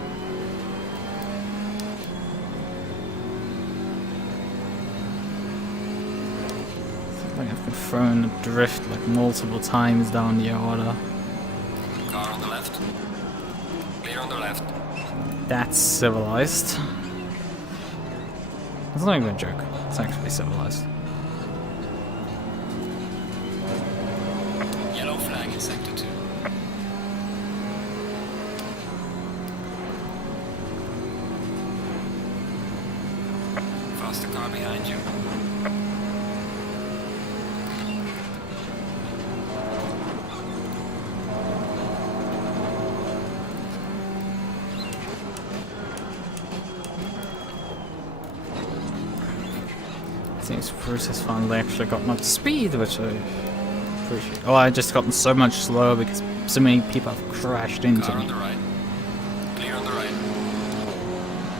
Like I've been thrown adrift like multiple times down the order. Car on the left. Clear on the left. That's civilized. That's not even a joke. It's actually civilized. Yellow flag in sector 2. Faster car behind you. Seems Bruce has finally actually gotten up to speed, which I appreciate. Oh, I just gotten so much slower because so many people have crashed into Car on me. the right. Clear on the right.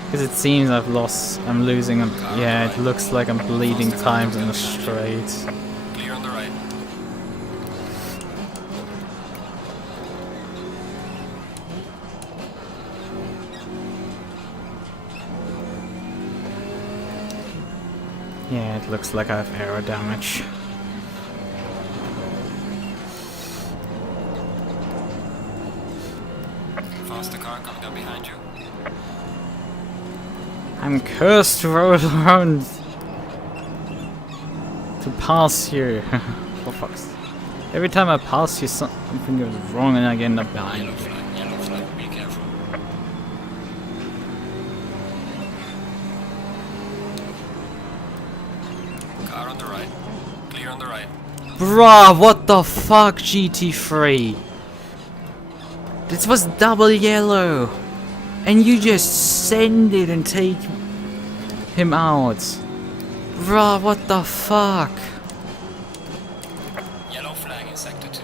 Because it seems I'm losing on, yeah, it looks like I'm bleeding times in the straight. Clear on the right. Yeah, it looks like I have aero damage. Faster car coming up behind you. I'm cursed to roll around to pass you. For fuck's sake. Every time I pass you, something goes wrong and I end up behind you. Yellow flag, be careful. Car on the right. Clear on the right. Bruh, what the fuck, GT3? This was double yellow. And you just send it and take him out. Bruh, what the fuck? Yellow flag in sector 2.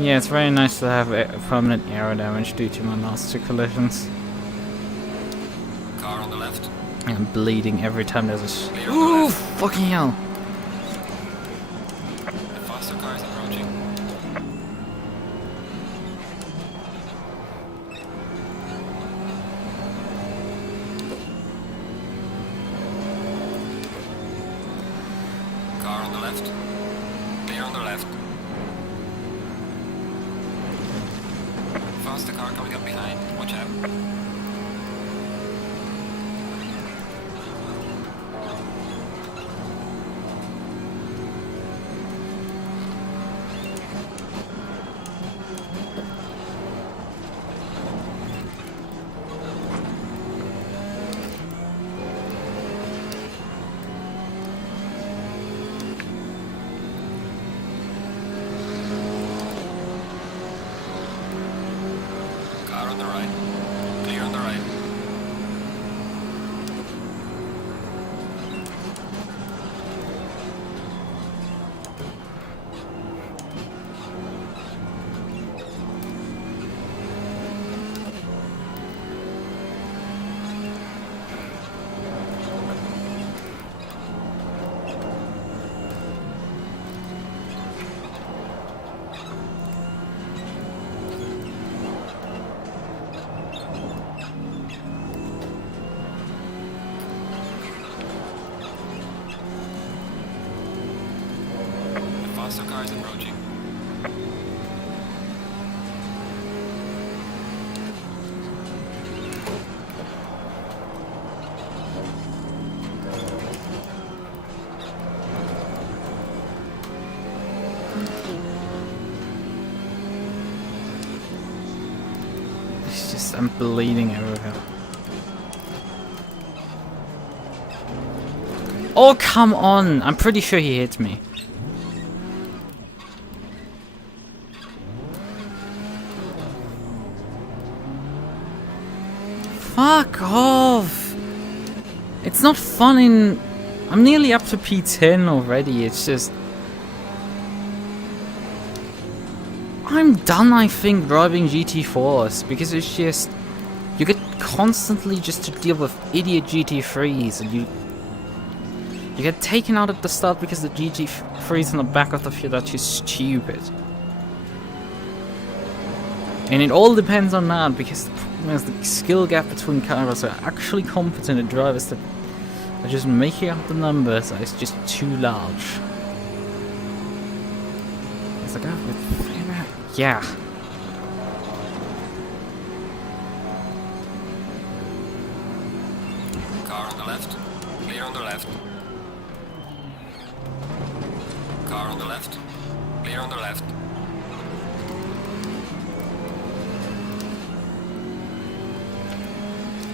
Yeah, it's very nice to have permanent aero damage due to my last 2 collisions. Car on the left. I'm bleeding every time there's a Clear on the Ooh, left. fucking hell. The faster car is approaching. Car on the left. Clear on the left. Faster car coming up behind. Watch out. Car on the right. Clear on the right. The faster car is approaching. It's just, I'm bleeding everywhere. Oh, come on! I'm pretty sure he hit me. Fuck off! It's not fun in... I'm nearly up to P10 already, it's just... I'm done, I think, driving GT4s, because it's just... You get constantly just to deal with idiot GT3s, and you get taken out at the start because the GT3s in the back of the field are too stupid. And it all depends on that, because the problem is the skill gap between cars are actually competent drivers that are just making up the numbers is just too large. It's like, yeah. Car on the left. Clear on the left. Car on the left. Clear on the left.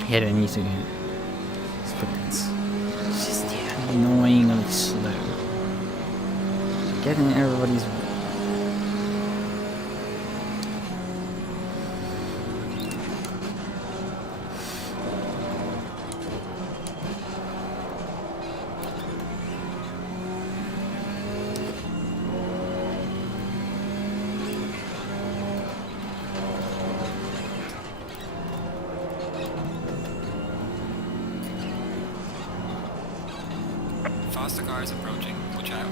Yeah, they need to get it's just annoyingly slow. Getting everybody's Faster car is approaching. Watch out.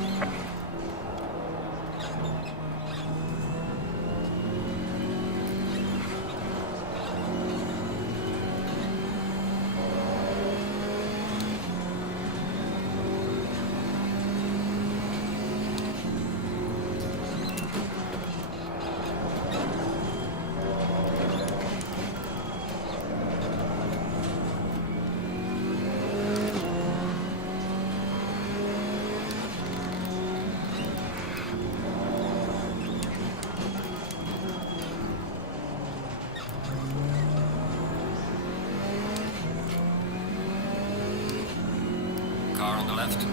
Car on the left.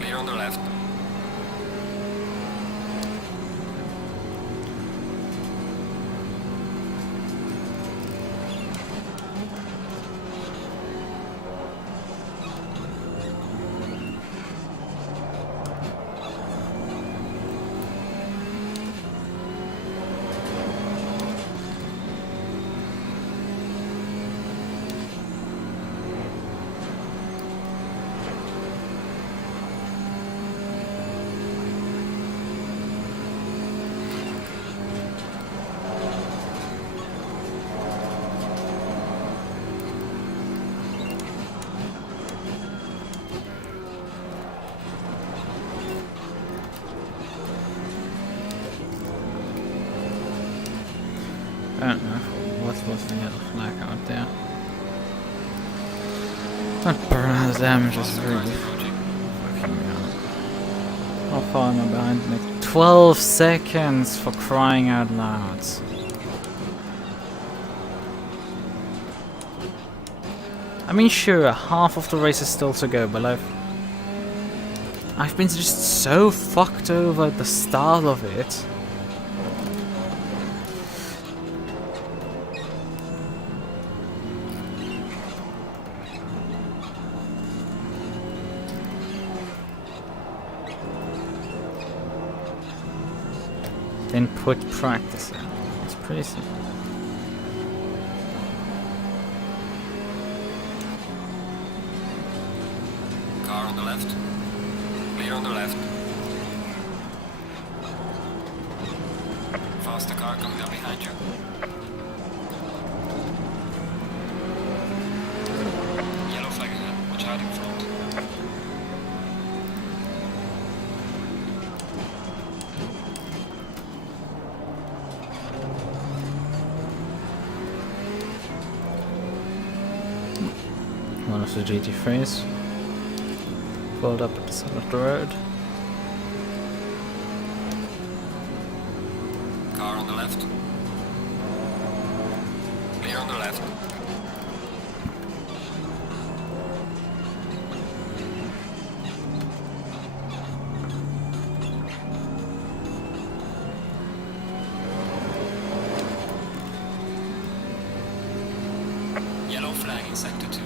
Clear on the left. I don't know what was the yellow flag out there. That burn damage is really fucking me up. How far am I behind? Like 12 seconds for crying out loud. I mean, sure, half of the race is still to go, but I've been just so fucked over at the start of it. Then put practice in. It's pretty simple. Car on the left. Clear on the left. Faster car coming up behind you. Yellow flag ahead. Watch out in front. One of the GT3s pulled up at the side of the road. Car on the left. Clear on the left. Yellow flag in sector 2.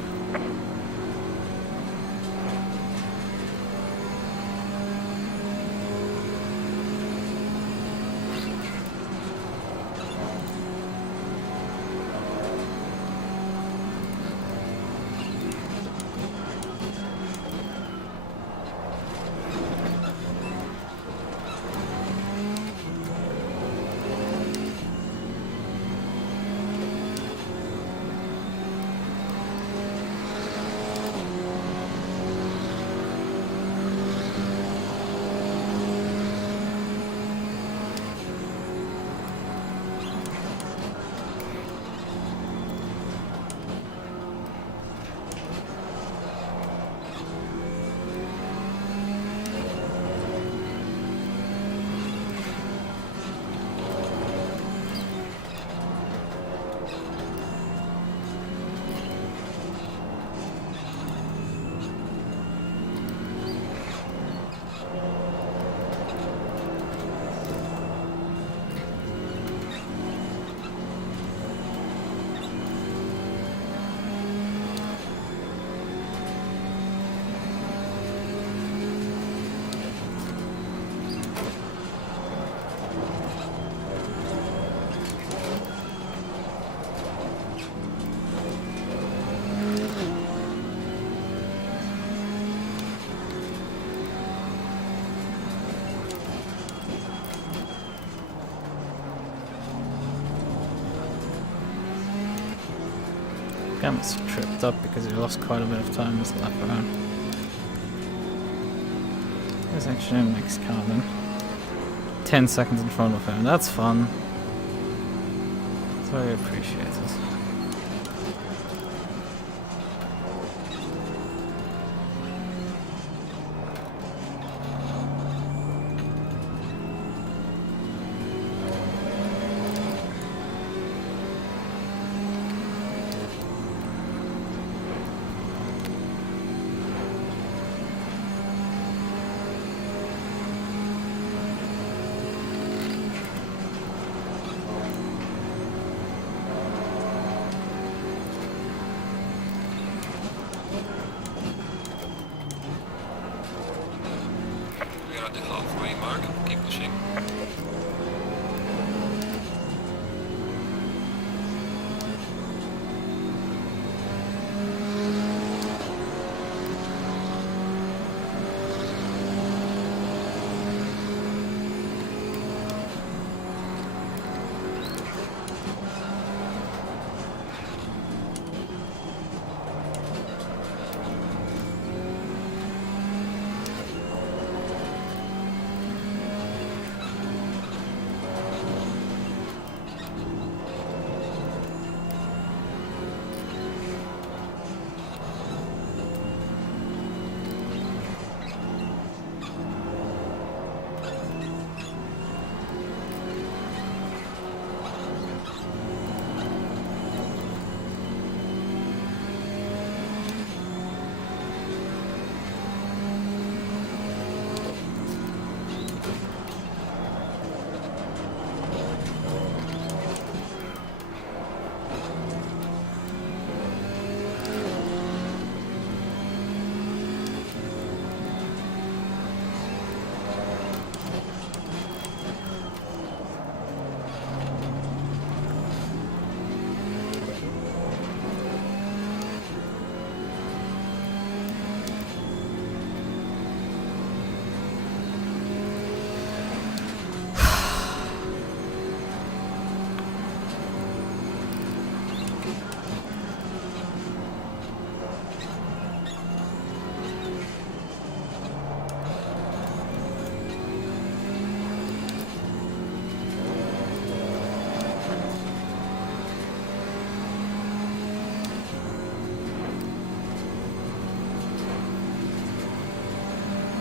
Gamma's tripped up because he lost quite a bit of time this lap around. There's actually a next car then. 10 seconds in front of him, that's fun. That's very appreciated. at the halfway mark. Keep pushing.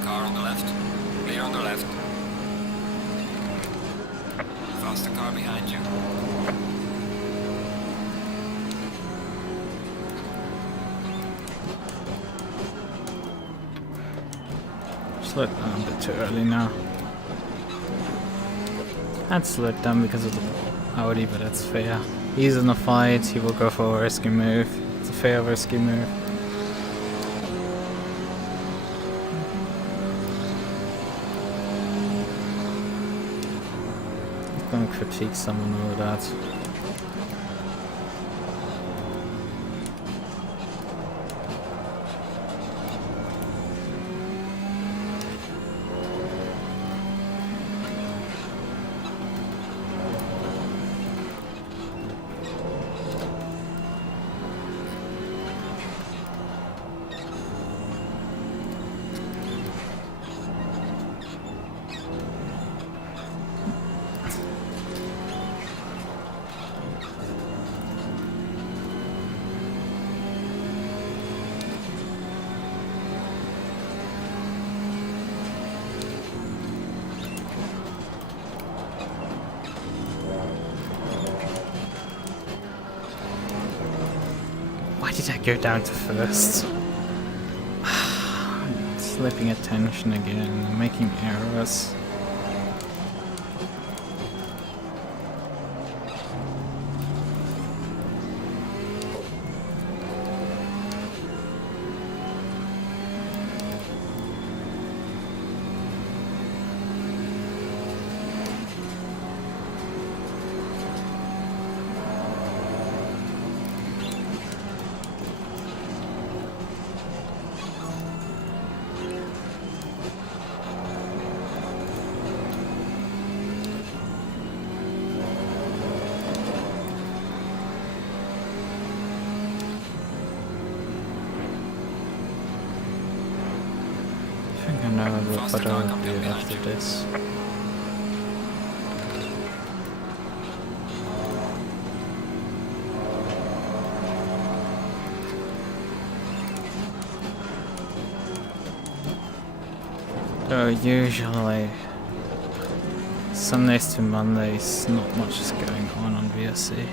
Car on the left. Clear on the left. Faster car behind you. Slowed down a bit too early now. I'd slowed down because of the Audi, but that's fair. He's in a fight, he will go for a risky move. It's a fair risky move. I'm gonna critique someone over that. Why did I go down to first? Slipping attention again, making errors. I know what I'll do after this. So usually Sundays to Mondays, not much is going on VSC.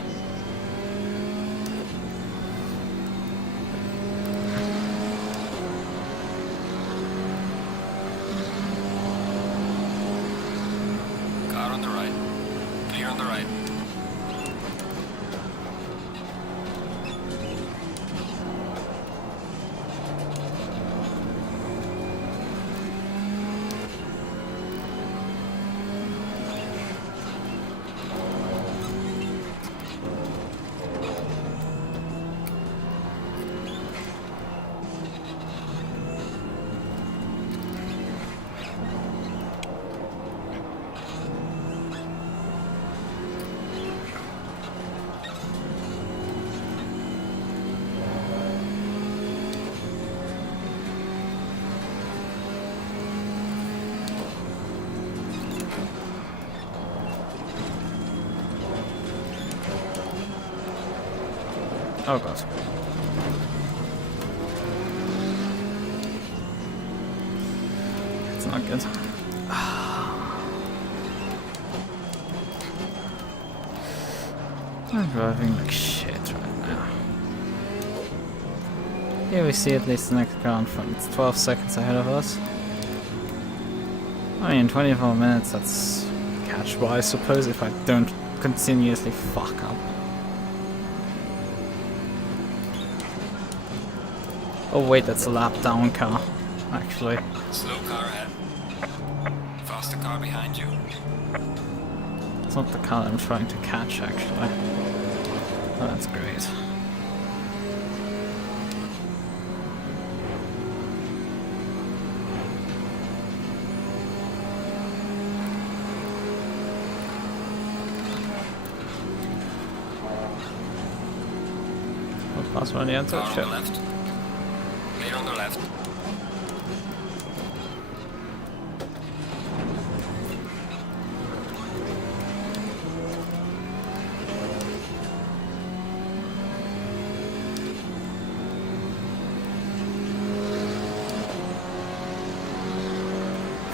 Oh god. It's not good. I'm driving like shit right now. Here we see at least the next car in front. It's 12 seconds ahead of us. I mean, 24 minutes, that's catchable, I suppose, if I don't continuously fuck up. Oh wait, that's a lap down car, actually. Slow car ahead. Faster car behind you. It's not the car I'm trying to catch, actually. Oh, that's great. We'll pass one the answer. Car on the left. Clear on the left.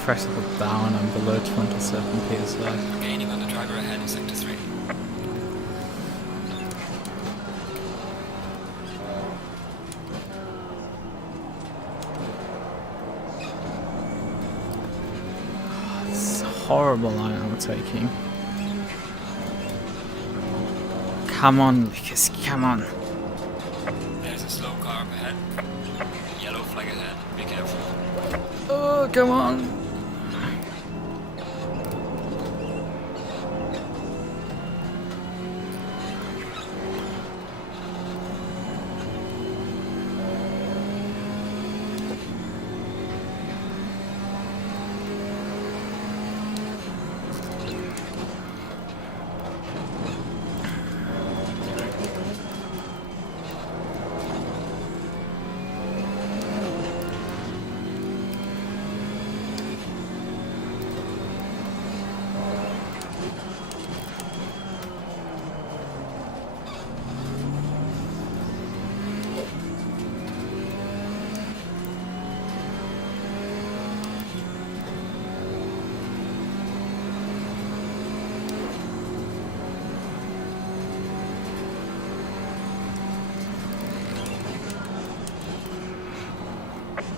Press it down and below 27 PSI. Gaining on the driver ahead in sector 3. It's horrible line overtaking. Come on, Lucas, come on. There's a slow car up ahead. Yellow flag ahead. Be careful. Oh, come on.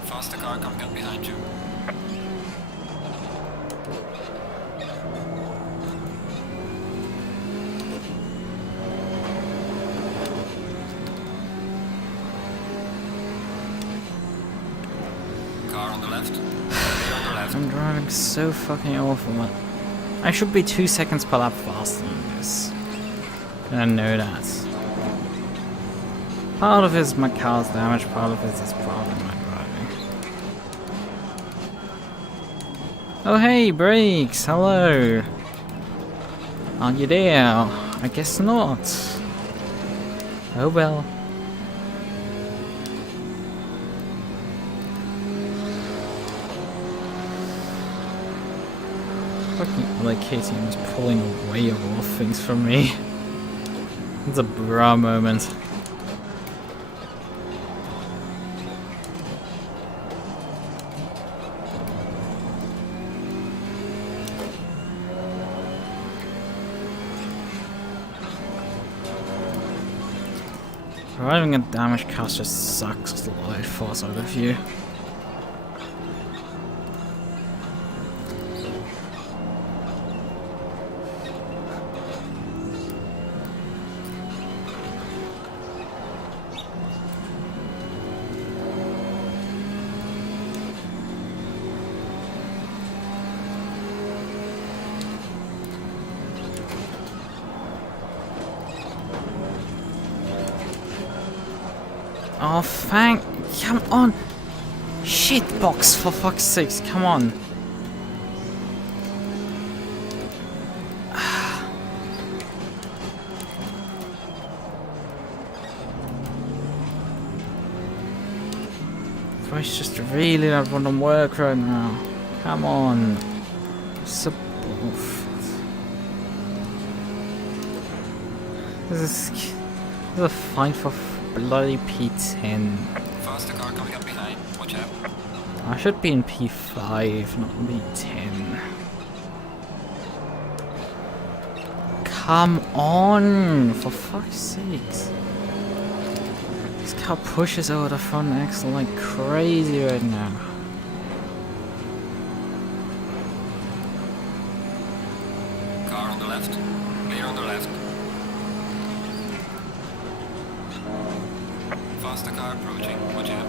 Faster car coming up behind you. Car on the left. Clear on the left. I'm driving so fucking awful, man. I should be 2 seconds per lap faster than this. And I know that. Part of it is my car's damage, part of it is probably my driving. Oh hey, brakes! Hello! Are you there? I guess not. Oh well. Fucking like KTM is pulling away of all things from me. It's a bra moment. Driving a damaged car just sucks the life force out of you. Oh, come on! Shitbox, for fuck's sakes, come on! Voice just really not want to work right now. Come on. So bullshit. This is a fight for bloody P10. Faster car coming up behind. Watch out. I should be in P5, not P10. Come on! For fuck's sakes. This car pushes over the front axle like crazy right now. Car on the left. Clear on the left. Faster car approaching. Watch out.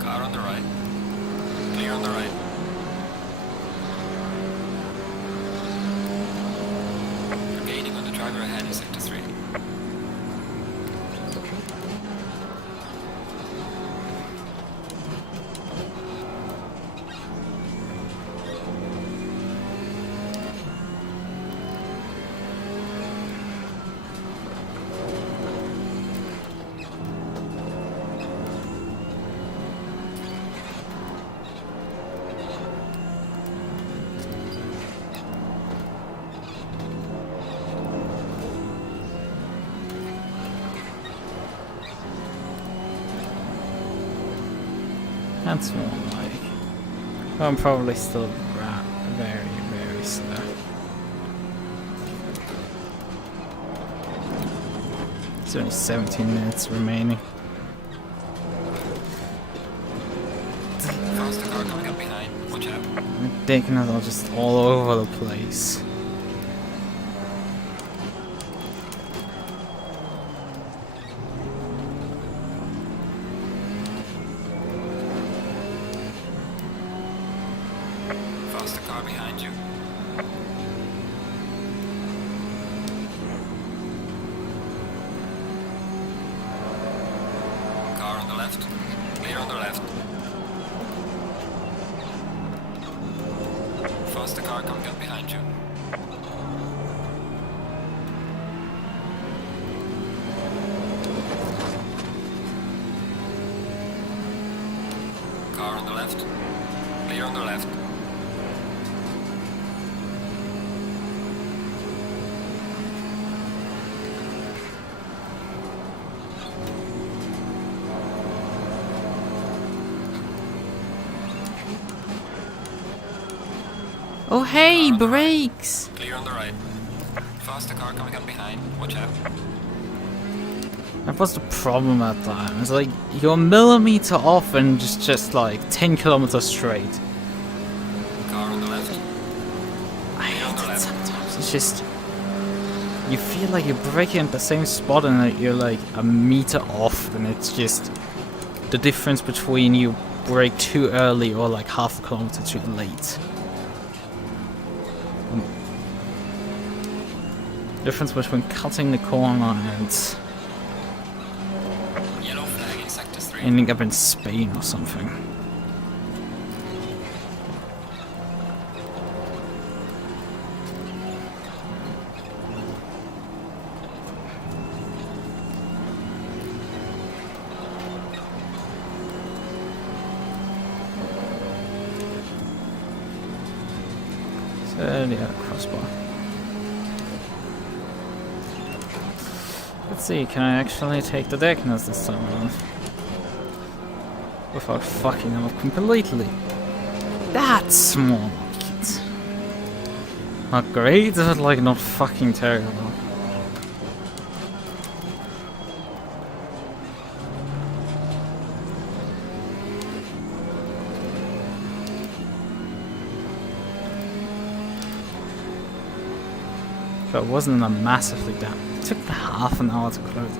Car on the right. Clear on the right. You're gaining on the driver ahead in sector 3. That's more like... I'm probably still very, very slow. It's only 17 minutes remaining. Faster car coming up behind. Watch out. Ridiculous, are just all over the place. Faster car behind you. Car on the left. Clear on the left. Faster car coming up behind you. Car on the left. Clear on the left. Oh hey, Car on the right. brakes! Clear on the right. Faster car coming up behind. Watch out. That was the problem at the time. It's like, you're a millimeter off and just like 10 kilometers straight. Car on the left. I hate it sometimes. It's just... You feel like you're braking at the same spot and that you're like a meter off, and it's just the difference between you brake too early or like half a kilometer too late. Difference between cutting the corner and Yellow flag in sector 3. ending up in Spain or something. So yeah, crossbar. Let's see, can I actually take the darkness this time around? Without fucking them up completely. That's small. Not great, but like not fucking terrible. So it wasn't a massively down. It took me half an hour to close.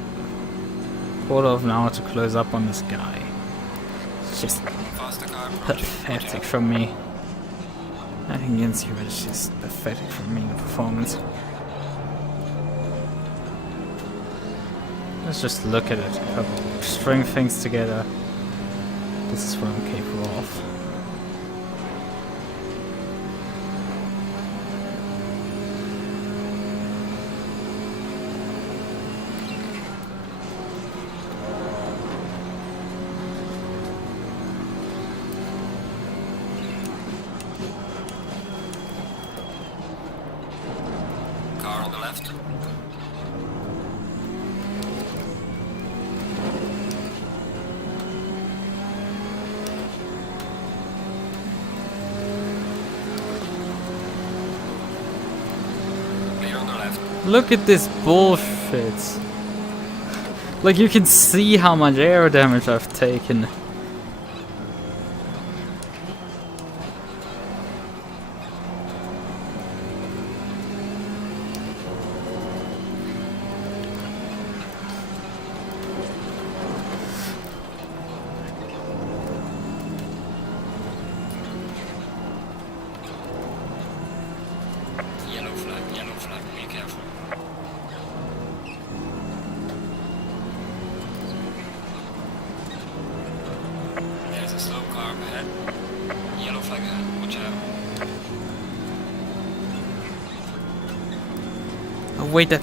Quarter of an hour to close up on this guy. It's just pathetic from me. Nothing against you, but it's just pathetic from me, the performance. Let's just look at it. If I string things together, this is what I'm capable of. Look at this bullshit. Like, you can see how much air damage I've taken. Yellow flag, be careful. There's a slow car ahead. Yellow flag ahead, watch out. Oh wait, that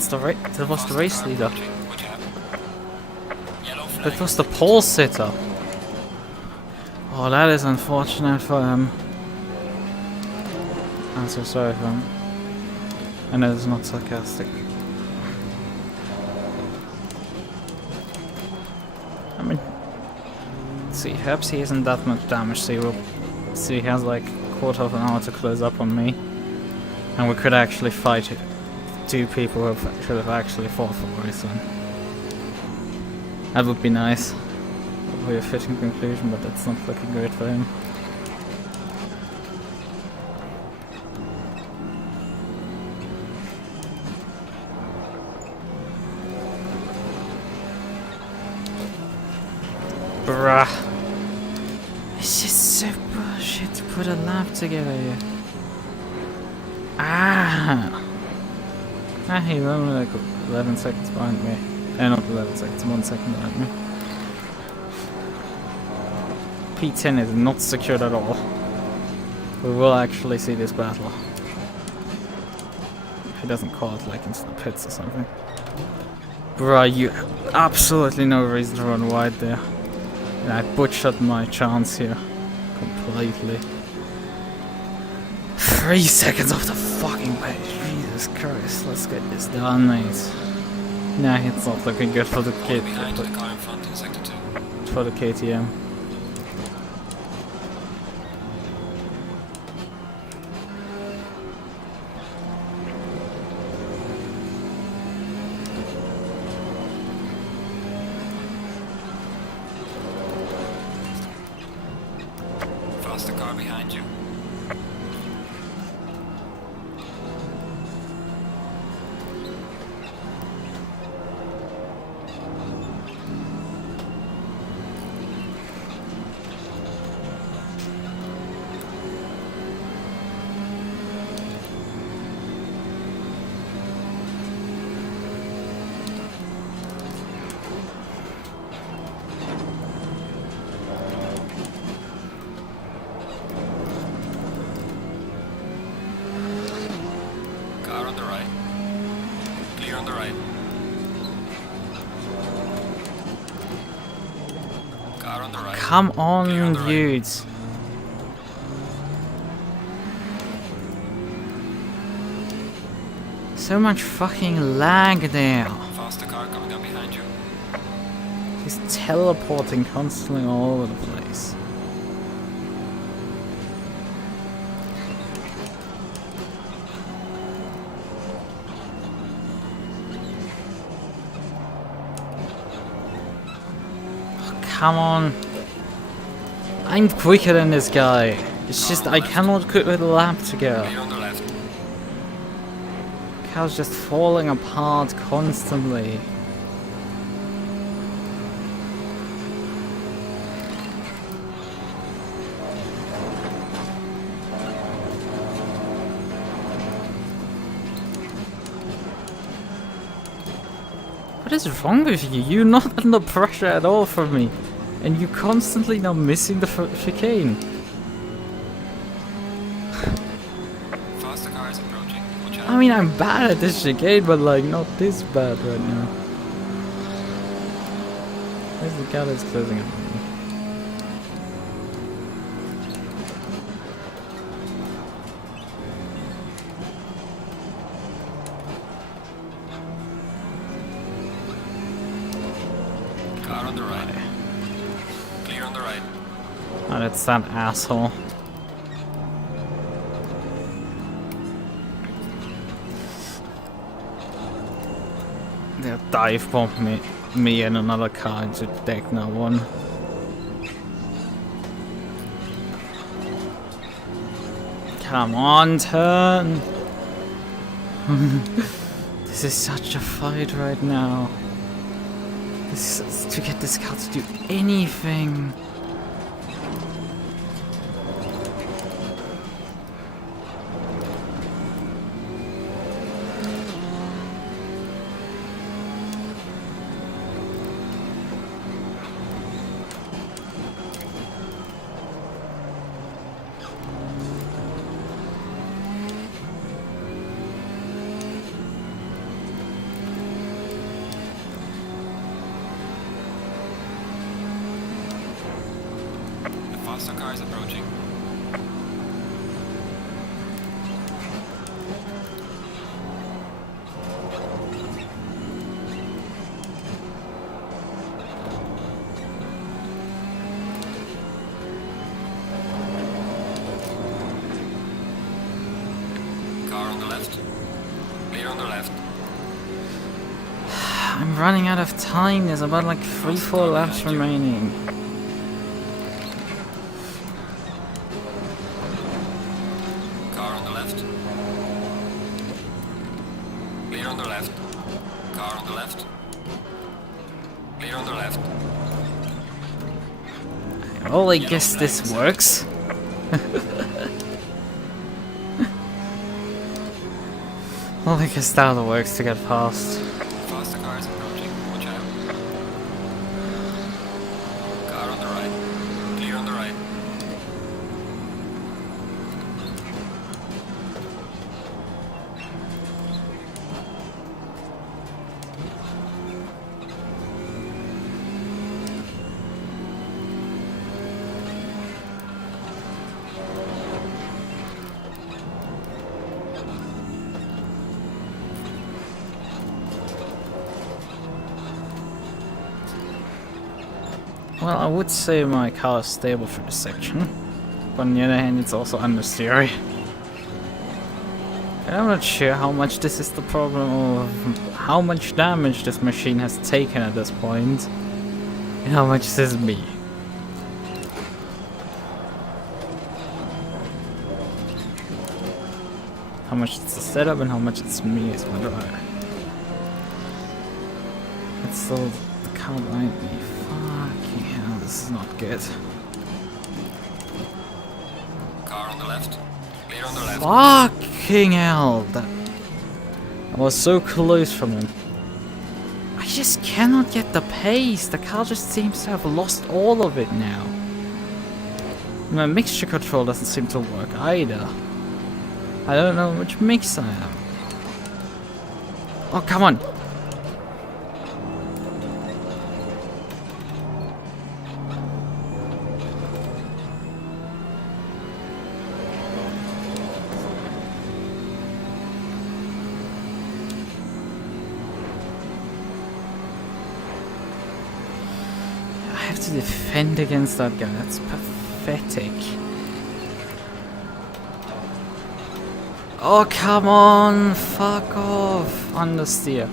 was the race leader. Watch out. Yellow flag. That was the pole sitter. Oh, that is unfortunate for him. I'm so sorry for him. And that is not sarcastic. I mean, see, perhaps he isn't that much damage, so he has like a quarter of an hour to close up on me. And we could actually fight two people who should have actually fought for Ryzen. That would be nice. Probably a fitting conclusion, but that's not looking great for him. Bruh. It's just so bullshit to put a lap together here. Ah! Ah, he's only like 11 seconds behind me. Not 11 seconds, 1 second behind me. P10 is not secured at all. We will actually see this battle. If he doesn't call it like into the pits or something. Bruh, you have absolutely no reason to run wide there. And I butchered my chance here. Completely. 3 seconds off the fucking page. Jesus Christ, let's get this done, mate. Nah, it's not looking good for the kid. Behind the car in front in sector 2. For the KTM. Faster car behind you. Car on the right. Clear on the right. Car on the right. Come Clear on on, the right. dudes. So much fucking lag there. Faster car coming up behind you. He's teleporting constantly all over the place. Oh, come on. I'm quicker than this guy. It's just I cannot put the lap together. Clear on the left. Car's just falling apart constantly. What is wrong with you? You're not under pressure at all from me. And you're constantly now missing the chicane. Faster car is approaching. Watch out. I mean, I'm bad at this chicane, but like, not this bad right now. Where's the car that's closing up on me? Car on the right. Clear on the right. Oh, that's that asshole. dive bomb me and another car into deck now one. Come on, turn! This is such a fight right now. This is to get this car to do anything. Faster car is approaching. Car on the left. Clear on the left. I'm running out of time. There's about like 3-4 laps remaining. Car on the left. Clear on the left. Car on the left. Clear on the left. Well, I guess this works. Well, I guess that works to get past. Faster car is approaching. Watch out. Car on the right. Clear on the right. Well, I would say my car is stable for this section, but on the other hand, it's also understeery. And I'm not sure how much this is the problem or how much damage this machine has taken at this point, and how much this is me. How much it's the setup and how much it's me as my driver. It's still the car behind me. Fucking hell, this is not good. Car on the left. Clear on the left. Fucking hell! I was so close from him. I just cannot get the pace. The car just seems to have lost all of it now. My mixture control doesn't seem to work either. I don't know which mix I am. Oh, come on! I have to defend against that guy. That's pathetic. Oh, come on! Fuck off! Understeer.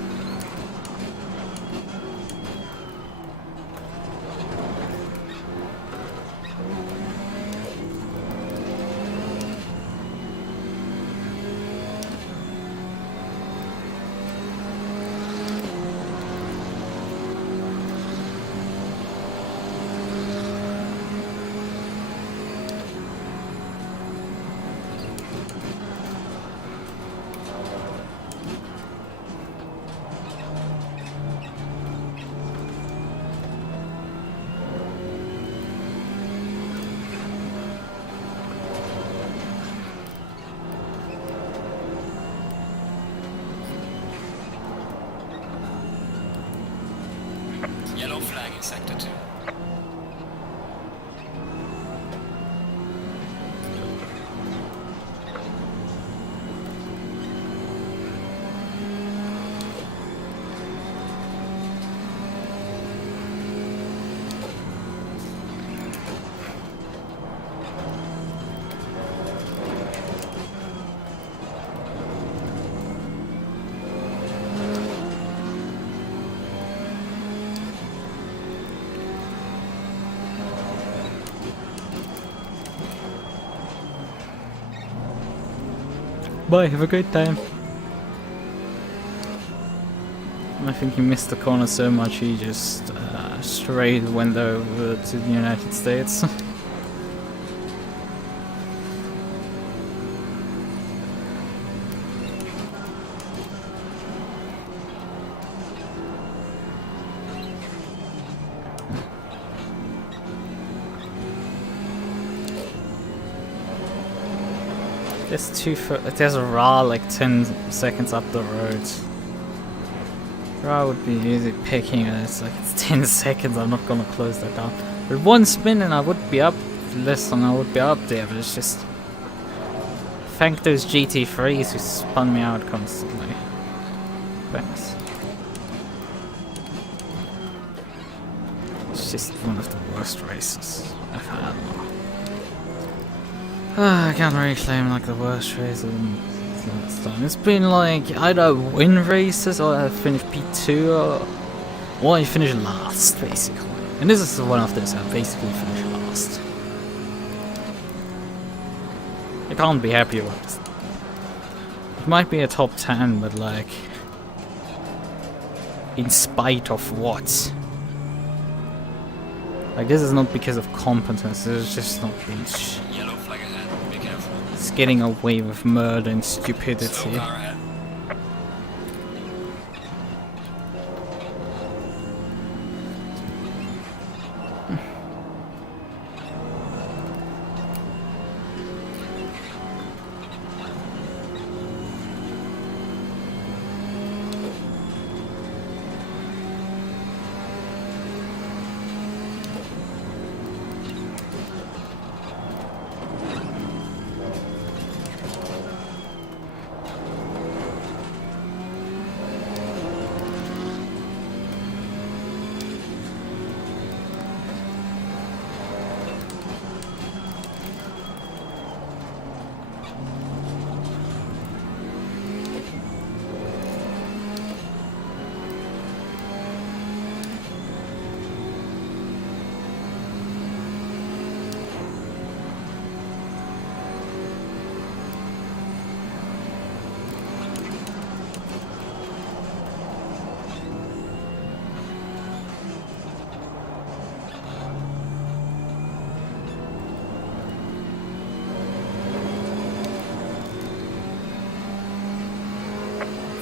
Yellow flag in sector 2. Bye, have a great time. I think he missed the corner so much he just straight went over to the United States. There's a raw like 10 seconds up the road. Raw would be easy picking and it's 10 seconds, I'm not gonna close that down. But one spin and I would be up less and I would be up there, but it's just thank those GT3s who spun me out constantly. Thanks. It's just one of the worst races I've had. I can't really claim like the worst race last time. It's been like either win races or I finished P2 or I finished last basically. And this is one of those I basically finished last. I can't be happy about this. It might be a top 10, but like in spite of what? Like this is not because of competence, it's just not being Yellow flag ahead, be careful. it's getting away with murder and stupidity. Slow car ahead.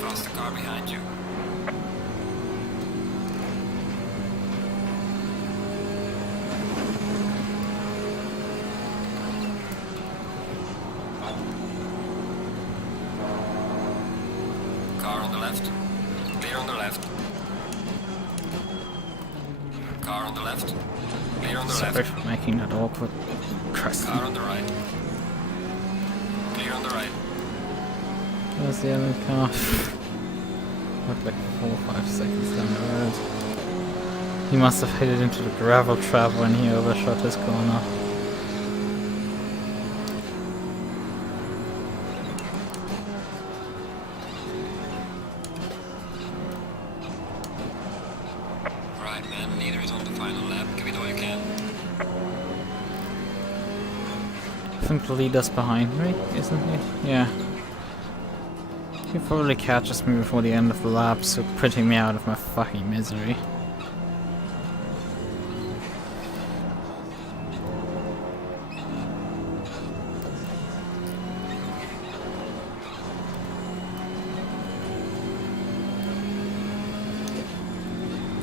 Faster car behind you. Car on the left. Clear on the left. Car on the left. Clear on the Sorry left. for making that awkward crust. Car on the right. Clear on the right. Where's the other car? Looked like 4 or 5 seconds down the road. He must have hit it into the gravel trap when he overshot his corner. Right, man. Leader is on the final lap. Give it all you can. I think the leader's behind me, isn't he? Yeah. He probably catches me before the end of the lap, so putting me out of my fucking misery.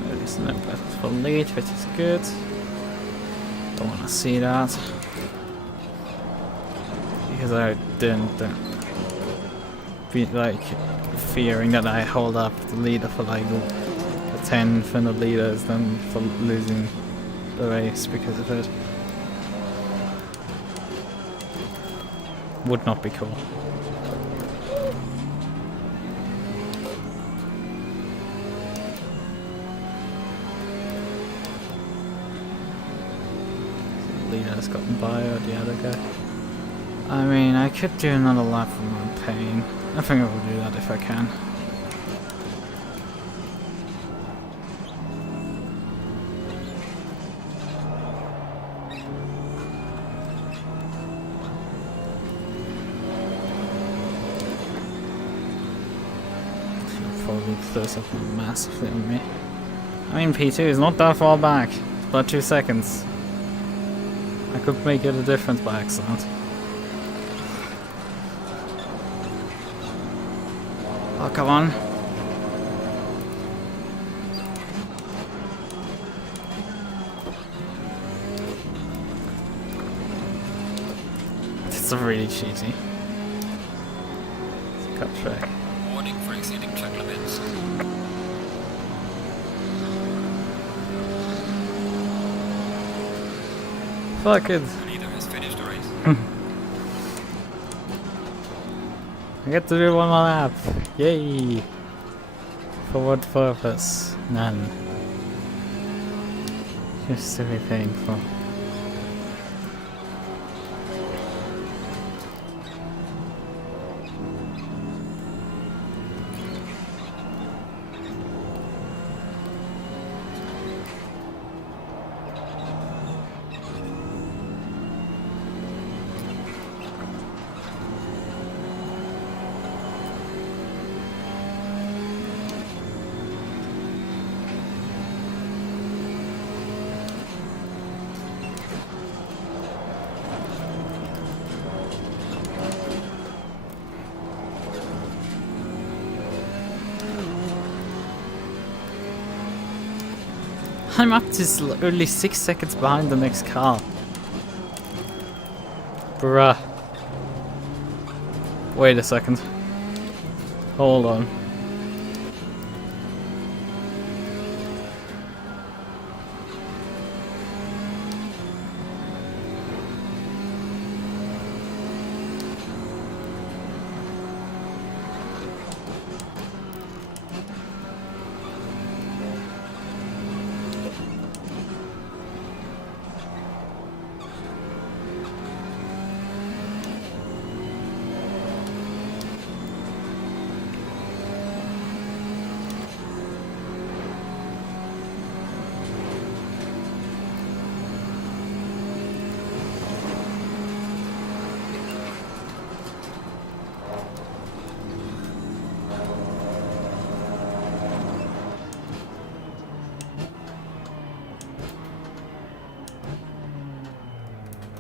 There is no battle for lead, which is good. Don't wanna see that. Because I didn't be like fearing that I hold up the leader for like a 10th and the leaders then for losing the race because of it. Would not be cool. The leader has gotten by or the other guy. I mean, I could do another lap for my pain. I think I will do that if I can. throws up massively on me. I mean, P2 is not that far back. It's about 2 seconds. I could make it a difference by accident. Oh, come on. It's really cheesy. It's a cut track. Warning for exceeding track limits. Fuck it. The leader has finished the race. I get to do one more lap. Yay! For what purpose? None. Just to be painful. I'm up to only 6 seconds behind the next car. Bruh. Wait a second. Hold on.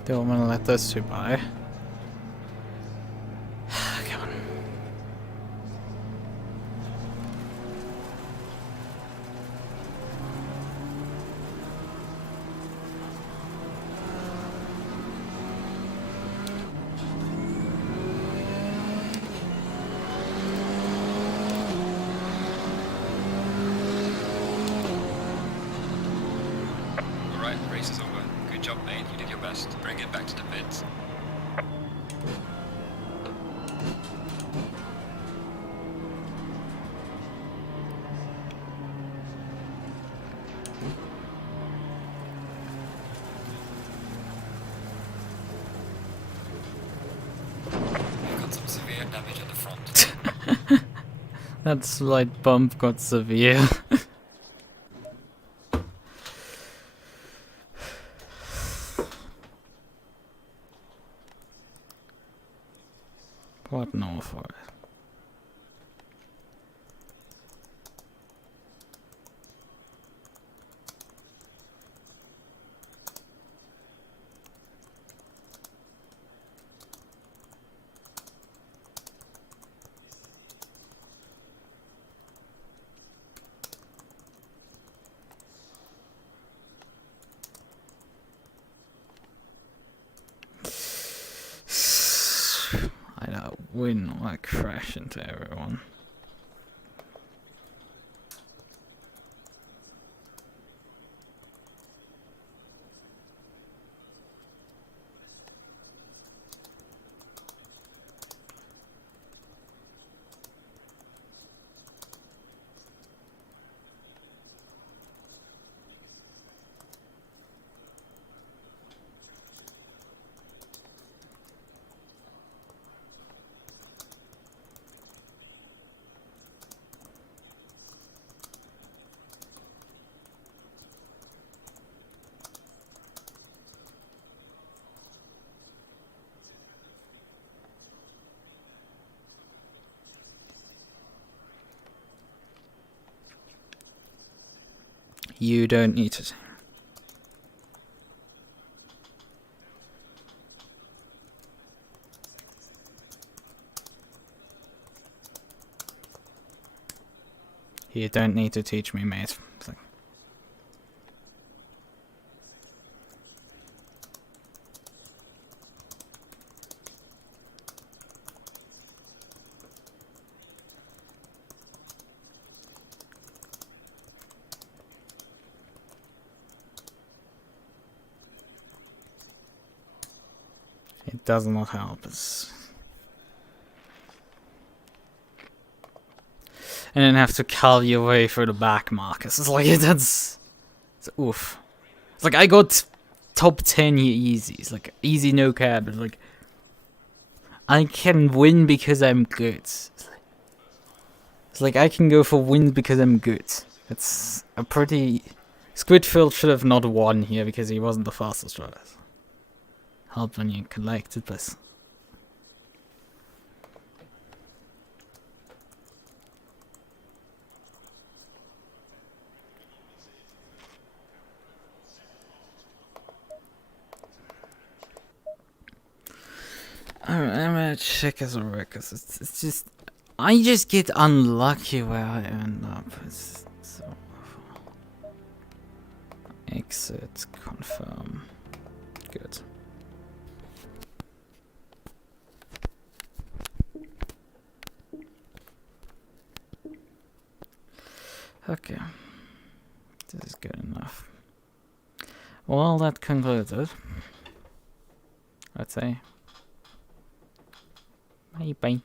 Don't want to let those two by. Come on. Alright, race is over. Good job, mate. You did your best. Bring it back to the pits. You've got some severe damage at the front. That slight bump got severe. What no for it? I wouldn't want to crash into everyone. You don't need it. You don't need to teach me, mate. It's like, it does not help us. And then have to carve your way through the back markers. It's like, it's oof. It's like, I got top 10 here easy. It's like, easy no cap. It's like, I can win because I'm good. It's like I can go for wins because I'm good. It's a pretty... Squidfield should have not won here because he wasn't the fastest driver. Help when you collect it, please. Alright, I'm gonna check his records. It's just... I just get unlucky where I end up. It's so awful. Exit, confirm. Good. Okay. This is good enough. Well, that concludes it. Let's say. Bye bye.